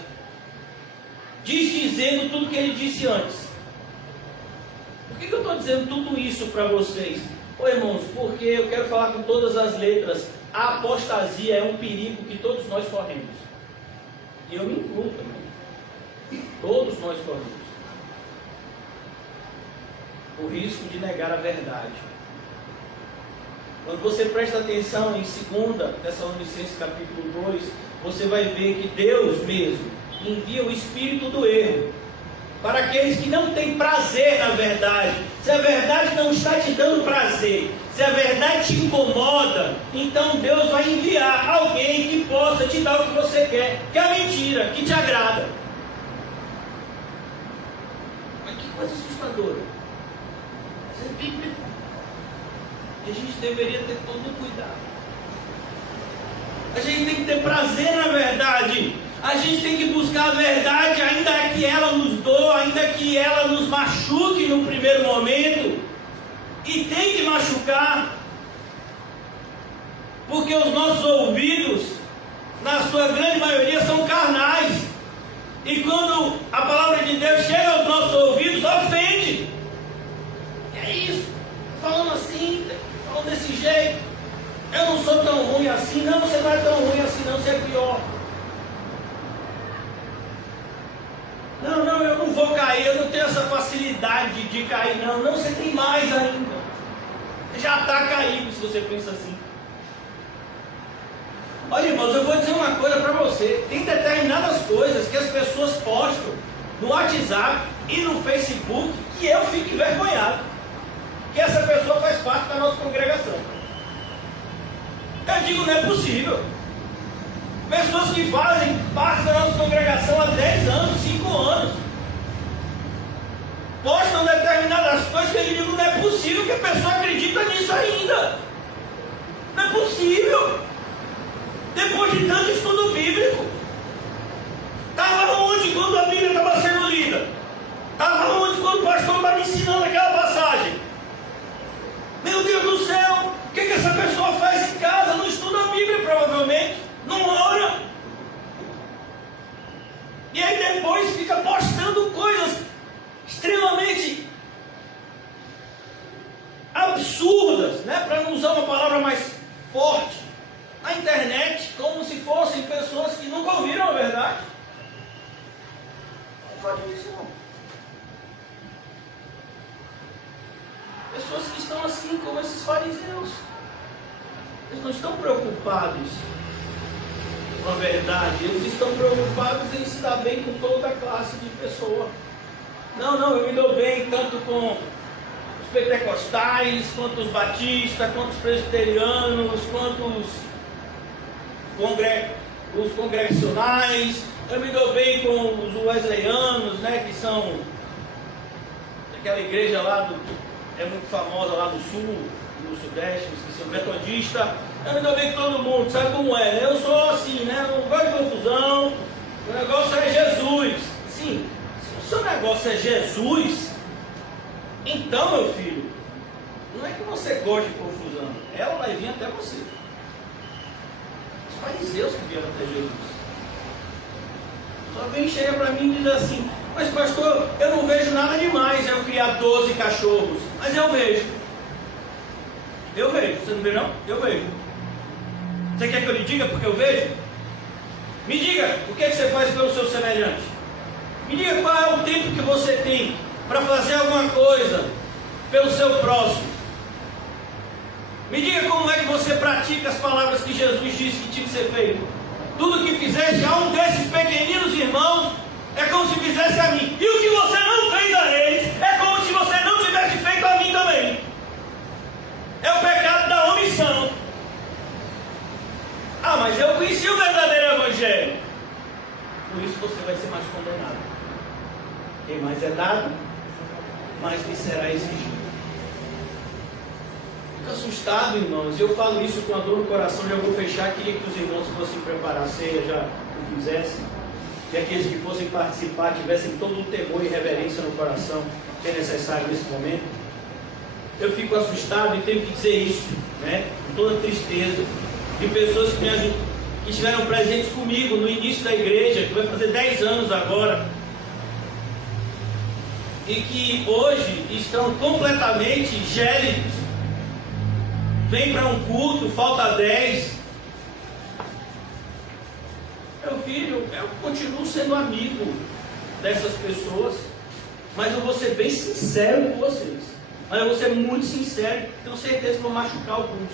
desdizendo tudo que ele disse antes. Por que eu estou dizendo tudo isso para vocês? Irmãos, porque eu quero falar com todas as letras. A apostasia é um perigo que todos nós corremos. E eu me incluo também. Todos nós corremos o risco de negar a verdade. Quando você presta atenção em 2 Tessalonicenses capítulo 2, você vai ver que Deus mesmo envia o espírito do erro para aqueles que não têm prazer na verdade. Se a verdade não está te dando prazer, se a verdade te incomoda, então Deus vai enviar alguém que possa te dar o que você quer, que é a mentira, que te agrada. Mas que coisa assustadora. Isso é bíblico. E a gente deveria ter todo cuidado. A gente tem que ter prazer na verdade. A gente tem que buscar a verdade, ainda que ela nos doa, ainda que ela nos machuque no primeiro momento. E tem que machucar. Porque os nossos ouvidos, na sua grande maioria, são carnais. E quando a palavra de Deus chega aos nossos ouvidos, ofende. E é isso. Falando assim, falando desse jeito. Eu não sou tão ruim assim. Não, você não é tão ruim assim, não, você é pior. Não, eu não vou cair, eu não tenho essa facilidade de cair, não. Não, você tem mais ainda. Você já está caído se você pensa assim. Olha, irmãos, eu vou dizer uma coisa para você. Tem determinadas coisas que as pessoas postam no WhatsApp e no Facebook que eu fico envergonhado. Que essa pessoa faz parte da nossa congregação. Eu digo, não é possível. Pessoas que fazem parte da nossa congregação há 10 anos, 5 anos, postam determinadas coisas que eu digo, não é possível que a pessoa acredita nisso ainda. Não é possível. Depois de tanto estudo bíblico. Estava onde quando a Bíblia estava sendo lida? Estava onde quando o pastor estava ensinando aquela passagem? Meu Deus do céu, o que essa pessoa faz em casa? Não estuda a Bíblia, provavelmente. Não ora. E aí depois fica postando coisas extremamente absurdas, né? Para não usar uma palavra mais forte, na internet, como se fossem pessoas que nunca ouviram a verdade. Não pode isso, não. Pessoas que estão assim como esses fariseus. Eles não estão preocupados com a verdade, eles estão preocupados em se dar bem com toda a classe de pessoa. Não, eu me dou bem tanto com os pentecostais, quanto os batistas, quanto os presbiterianos, quanto os congregacionais. Eu me dou bem com os wesleyanos, né, que são aquela igreja lá é muito famosa lá no sul, no sudeste, esqueci, o metodista. Eu me dou bem com todo mundo, sabe como é, né? Eu sou assim, né? Não gosto de confusão. O negócio é Jesus. Sim, se o seu negócio é Jesus, então, meu filho, não é que você goste de confusão, ela vai vir até você. Os fariseus que vieram até Jesus. Só vem, chega para mim e diz assim: mas pastor, eu não vejo nada demais eu criar 12 cachorros. Mas eu vejo. Eu vejo. Você não vê não? Eu vejo. Você quer que eu lhe diga porque eu vejo? Me diga o que você faz pelo seu semelhante. Me diga qual é o tempo que você tem para fazer alguma coisa pelo seu próximo. Me diga como é que você pratica as palavras que Jesus disse que tinha que ser feito. Tudo que fizeste a um desses pequeninos irmãos é como se fizesse a mim. E o que você não fez a eles é como se você não tivesse feito a mim também. É o pecado da omissão. Ah, mas eu conheci o verdadeiro evangelho. Por isso você vai ser mais condenado. Quem mais é dado, mais lhe será exigido. Fico assustado, irmãos. Eu falo isso com a dor no coração. Já vou fechar. Queria que os irmãos fossem preparar a ceia, já o fizessem. E aqueles que fossem participar tivessem todo o temor e reverência no coração que é necessário nesse momento. Eu fico assustado e tenho que dizer isso, né? Com toda tristeza, de pessoas que estiveram presentes comigo no início da igreja, que vai fazer 10 anos agora, e que hoje estão completamente gélidos. Vem para um culto, falta 10. Meu filho, eu continuo sendo amigo dessas pessoas, mas eu vou ser bem sincero com vocês. Mas eu vou ser muito sincero, tenho certeza que vou machucar alguns.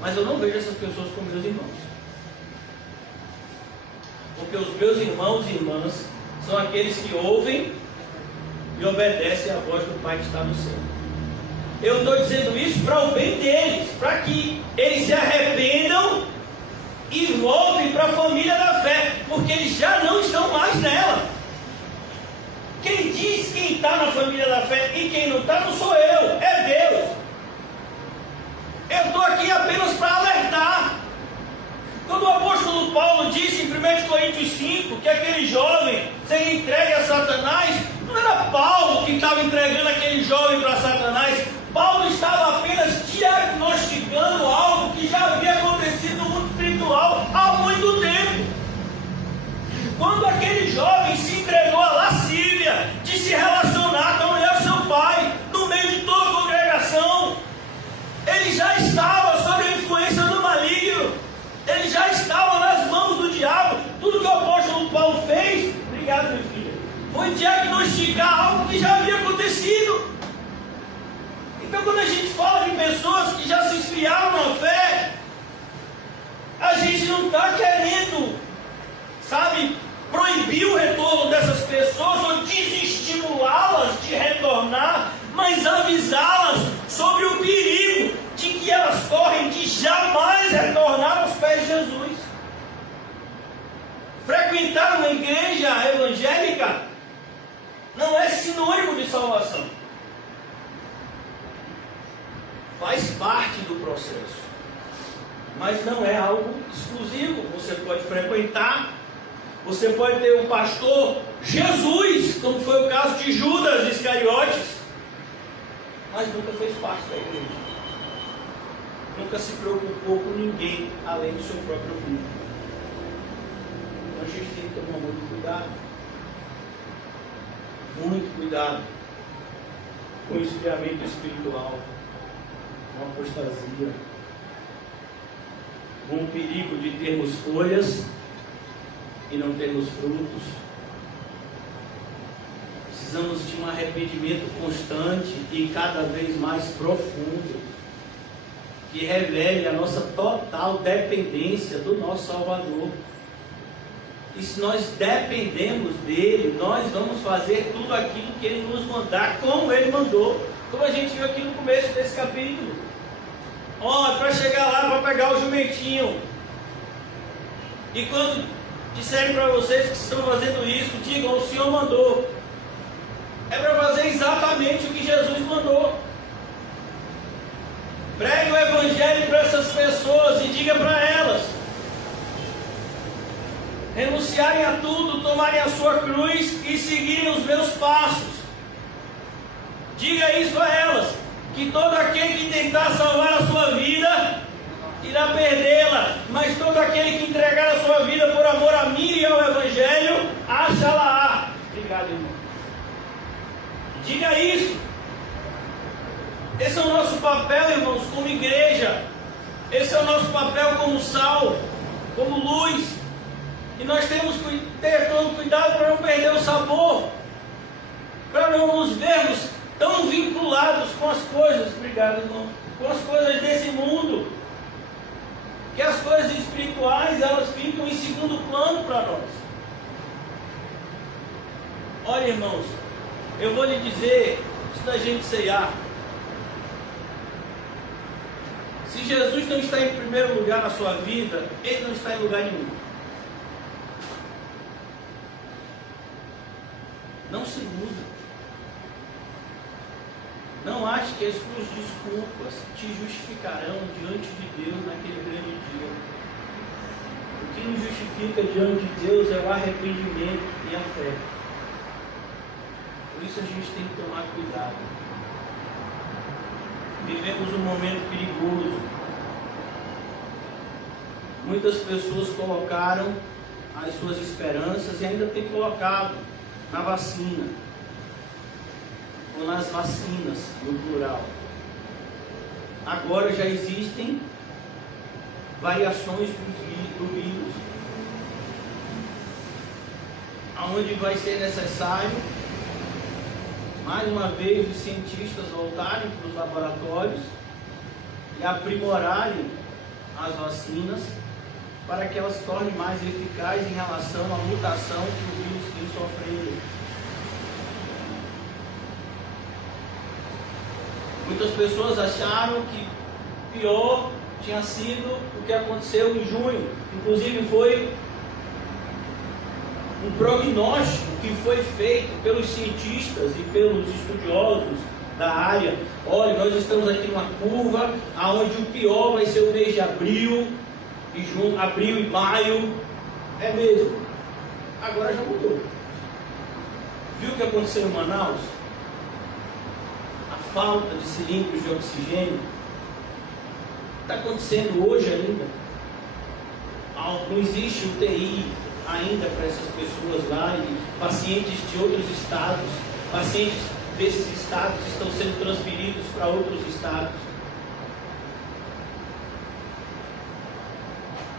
Mas eu não vejo essas pessoas como meus irmãos. Porque os meus irmãos e irmãs são aqueles que ouvem e obedecem à voz do Pai que está no céu. Eu estou dizendo isso para o bem deles, para que eles se arrependam e voltem para a família da fé, porque eles já não estão mais nela. Quem diz quem está na família da fé e quem não está não sou eu, é Deus. Eu estou aqui apenas para alertar. Quando o apóstolo Paulo disse em 1 Coríntios 5 que aquele jovem seria entregue a Satanás, não era Paulo que estava entregando aquele jovem para Satanás. Paulo estava apenas diagnosticando algo que já havia acontecido no mundo espiritual há muito tempo. Quando aquele jovem se entregou à lascívia de se relacionar com a mulher do seu pai, no meio de toda a congregação, ele já estava sob a influência do maligno, ele já estava nas mãos do diabo. Tudo que o apóstolo Paulo fez, obrigado meu filho, foi diagnosticar algo que já havia acontecido. Então quando a gente fala de pessoas que já se esfriaram na fé, a gente não está querendo, sabe, proibir o retorno dessas pessoas ou desestimulá-las de retornar, mas avisá-las sobre o perigo de que elas correm de jamais retornar aos pés de Jesus. Frequentar uma igreja evangélica não é sinônimo de salvação. Faz parte do processo, mas não é algo exclusivo. Você pode frequentar, você pode ter um pastor Jesus, como foi o caso de Judas Iscariotes, mas nunca fez parte da igreja, nunca se preocupou com ninguém além do seu próprio grupo. Então a gente tem que tomar muito cuidado com o esfriamento espiritual, com a apostasia, com o perigo de termos folhas e não termos frutos. Precisamos de um arrependimento constante e cada vez mais profundo, que revele a nossa total dependência do nosso Salvador. E se nós dependemos dele, nós vamos fazer tudo aquilo que ele nos mandar, como ele mandou, como a gente viu aqui no começo desse capítulo. Ó, para chegar lá, para pegar o jumentinho, e quando disserem para vocês que estão fazendo isso, digam: o Senhor mandou. É para fazer exatamente o que Jesus mandou. Pregue o evangelho para essas pessoas e diga para elas renunciarem a tudo, tomarem a sua cruz e seguirem os meus passos. Diga isso a elas, que todo aquele que tentar salvar a sua vida irá perdê-la, mas todo aquele que entregar a sua vida por amor a mim e ao evangelho, acha-la. Obrigado, irmão. Diga isso. Esse é o nosso papel, irmãos, como igreja. Esse é o nosso papel como sal, como luz. E nós temos que ter todo cuidado para não perder o sabor, para não nos vermos tão vinculados com as coisas, obrigado, irmão, com as coisas desse mundo, que as coisas espirituais, elas ficam em segundo plano para nós. Olha, irmãos, eu vou lhe dizer, antes da gente ceiar, se Jesus não está em primeiro lugar na sua vida, ele não está em lugar nenhum. Não se muda. Não ache que as suas desculpas te justificarão diante de Deus naquele grande dia. O que nos justifica diante de Deus é o arrependimento e a fé. Por isso a gente tem que tomar cuidado. Vivemos um momento perigoso. Muitas pessoas colocaram as suas esperanças e ainda têm colocado na vacina. ou nas vacinas, no plural. Agora já existem variações do vírus, onde vai ser necessário, mais uma vez, os cientistas voltarem para os laboratórios e aprimorarem as vacinas para que elas se tornem mais eficazes em relação à mutação que o vírus tem sofrendo. Muitas pessoas acharam que pior tinha sido o que aconteceu em junho. Inclusive foi um prognóstico que foi feito pelos cientistas e pelos estudiosos da área. Olha, nós estamos aqui numa curva onde o pior vai ser o mês de abril e maio. É mesmo. Agora já mudou. Viu o que aconteceu em Manaus? A falta de cilindros de oxigênio está acontecendo hoje ainda. Não existe UTI ainda para essas pessoas lá, e pacientes de outros estados, pacientes desses estados estão sendo transferidos para outros estados.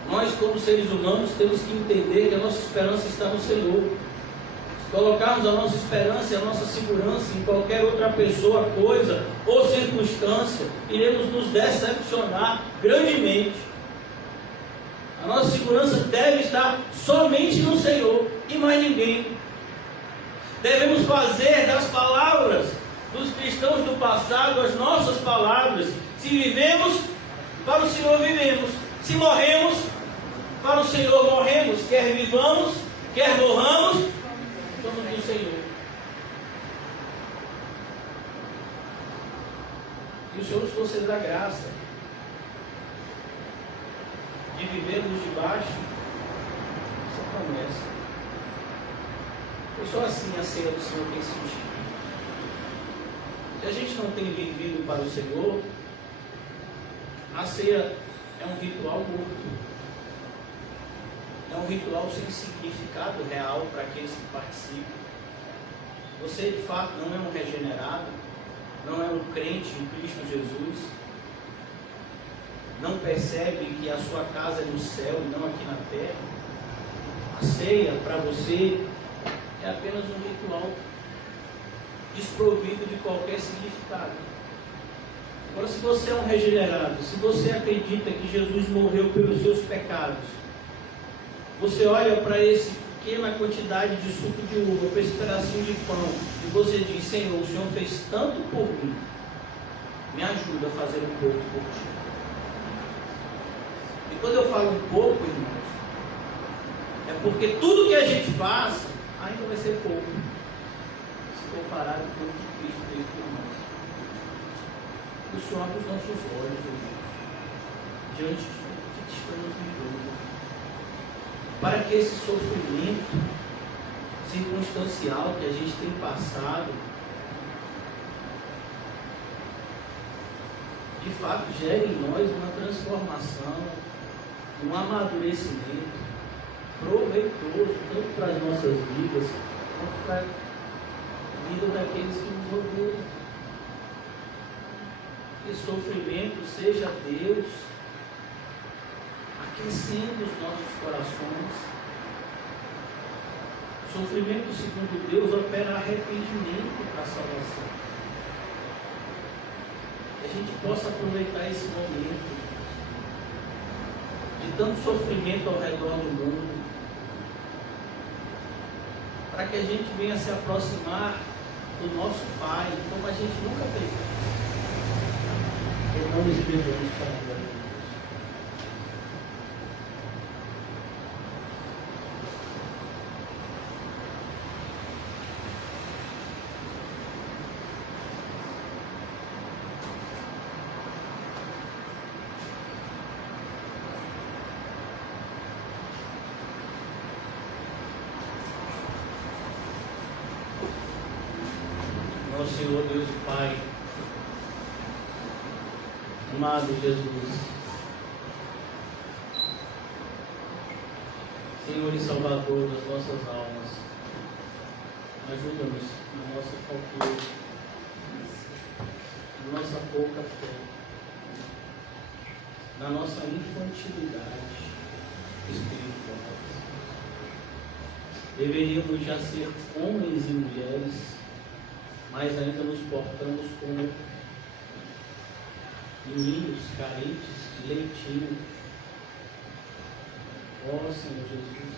Nós, como seres humanos, temos que entender que a nossa esperança está no Senhor. Se colocarmos a nossa esperança e a nossa segurança em qualquer outra pessoa, coisa ou circunstância, iremos nos decepcionar grandemente. A nossa segurança deve estar somente no Senhor e mais ninguém. Devemos fazer das palavras dos cristãos do passado as nossas palavras. Se vivemos, para o Senhor vivemos. Se morremos, para o Senhor morremos. Quer vivamos, quer morramos, somos do Senhor. E o Senhor nos concederá graça de vivermos debaixo dessa promessa. E só assim a ceia do Senhor tem sentido. Se a gente não tem vivido para o Senhor, a ceia é um ritual morto. É um ritual sem significado real para aqueles que participam. Você de fato não é um regenerado, não é um crente em Cristo Jesus, não percebe que a sua casa é no céu e não aqui na terra. A ceia para você é apenas um ritual desprovido de qualquer significado. Agora, se você é um regenerado, se você acredita que Jesus morreu pelos seus pecados, você olha para essa pequena quantidade de suco de uva, para esse pedacinho de pão, e você diz: Senhor, o Senhor fez tanto por mim, me ajuda a fazer um pouco por ti. E quando eu falo um pouco, irmãos, é porque tudo que a gente faz ainda vai ser pouco, se comparado com o que Cristo fez por nós. O Senhor abre os nossos olhos hoje, diante de tudo que estamos vivendo, para que esse sofrimento circunstancial que a gente tem passado, de fato gere em nós uma transformação, um amadurecimento proveitoso, tanto para as nossas vidas, quanto para a vida daqueles que nos rodeiam. Que esse sofrimento seja Deus aquecendo os nossos corações. O sofrimento, segundo Deus, opera arrependimento para a salvação. Que a gente possa aproveitar esse momento de tanto sofrimento ao redor do mundo, para que a gente venha se aproximar do nosso Pai, como a gente nunca fez. Não nos devemos para a glória de Deus. Nosso Senhor Deus e Pai, amado Jesus, Senhor e Salvador das nossas almas, ajuda-nos na nossa faltura, na nossa pouca fé, na nossa infantilidade espiritual. Deveríamos já ser homens e mulheres, mas ainda nos portamos como meninos carentes de leitinho. Ó Senhor Jesus,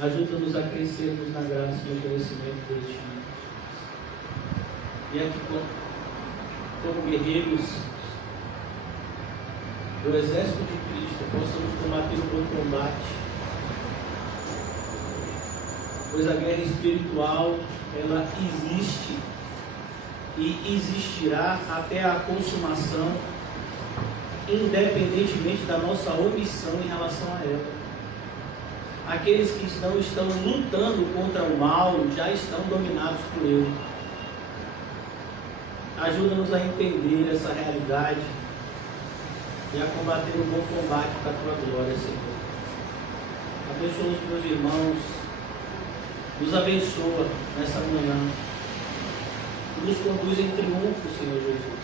ajuda-nos a crescermos na graça e no conhecimento de Ti. E aqui, como guerreiros do exército de Cristo, possamos combater o bom combate, pois a guerra espiritual, ela existe e existirá até a consumação, independentemente da nossa omissão em relação a ela. Aqueles que não estão lutando contra o mal já estão dominados por ele. Ajuda-nos a entender essa realidade e a combater o bom combate para a Tua glória, Senhor. Abençoa os meus irmãos, nos abençoa nessa manhã, nos conduz em triunfo, Senhor Jesus.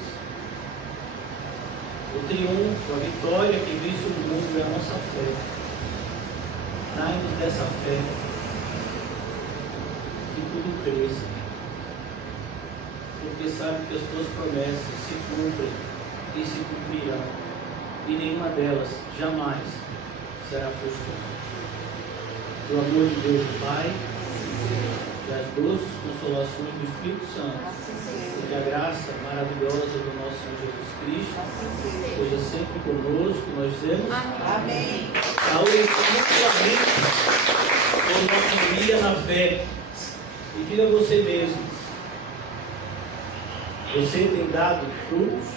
O triunfo, a vitória que vence o mundo é a nossa fé. Dai-nos dessa fé, que tudo cresça, porque sabe que as Tuas promessas se cumprem e se cumprirão, e nenhuma delas jamais será frustrada. Do amor de Deus Pai, e as doces consolações do Espírito Santo, e a graça maravilhosa do nosso Senhor Jesus Cristo, seja sempre conosco. Nós dizemos Amém. saúde mutuamente por nossa guia na fé. E diga a você mesmo: você tem dado frutos?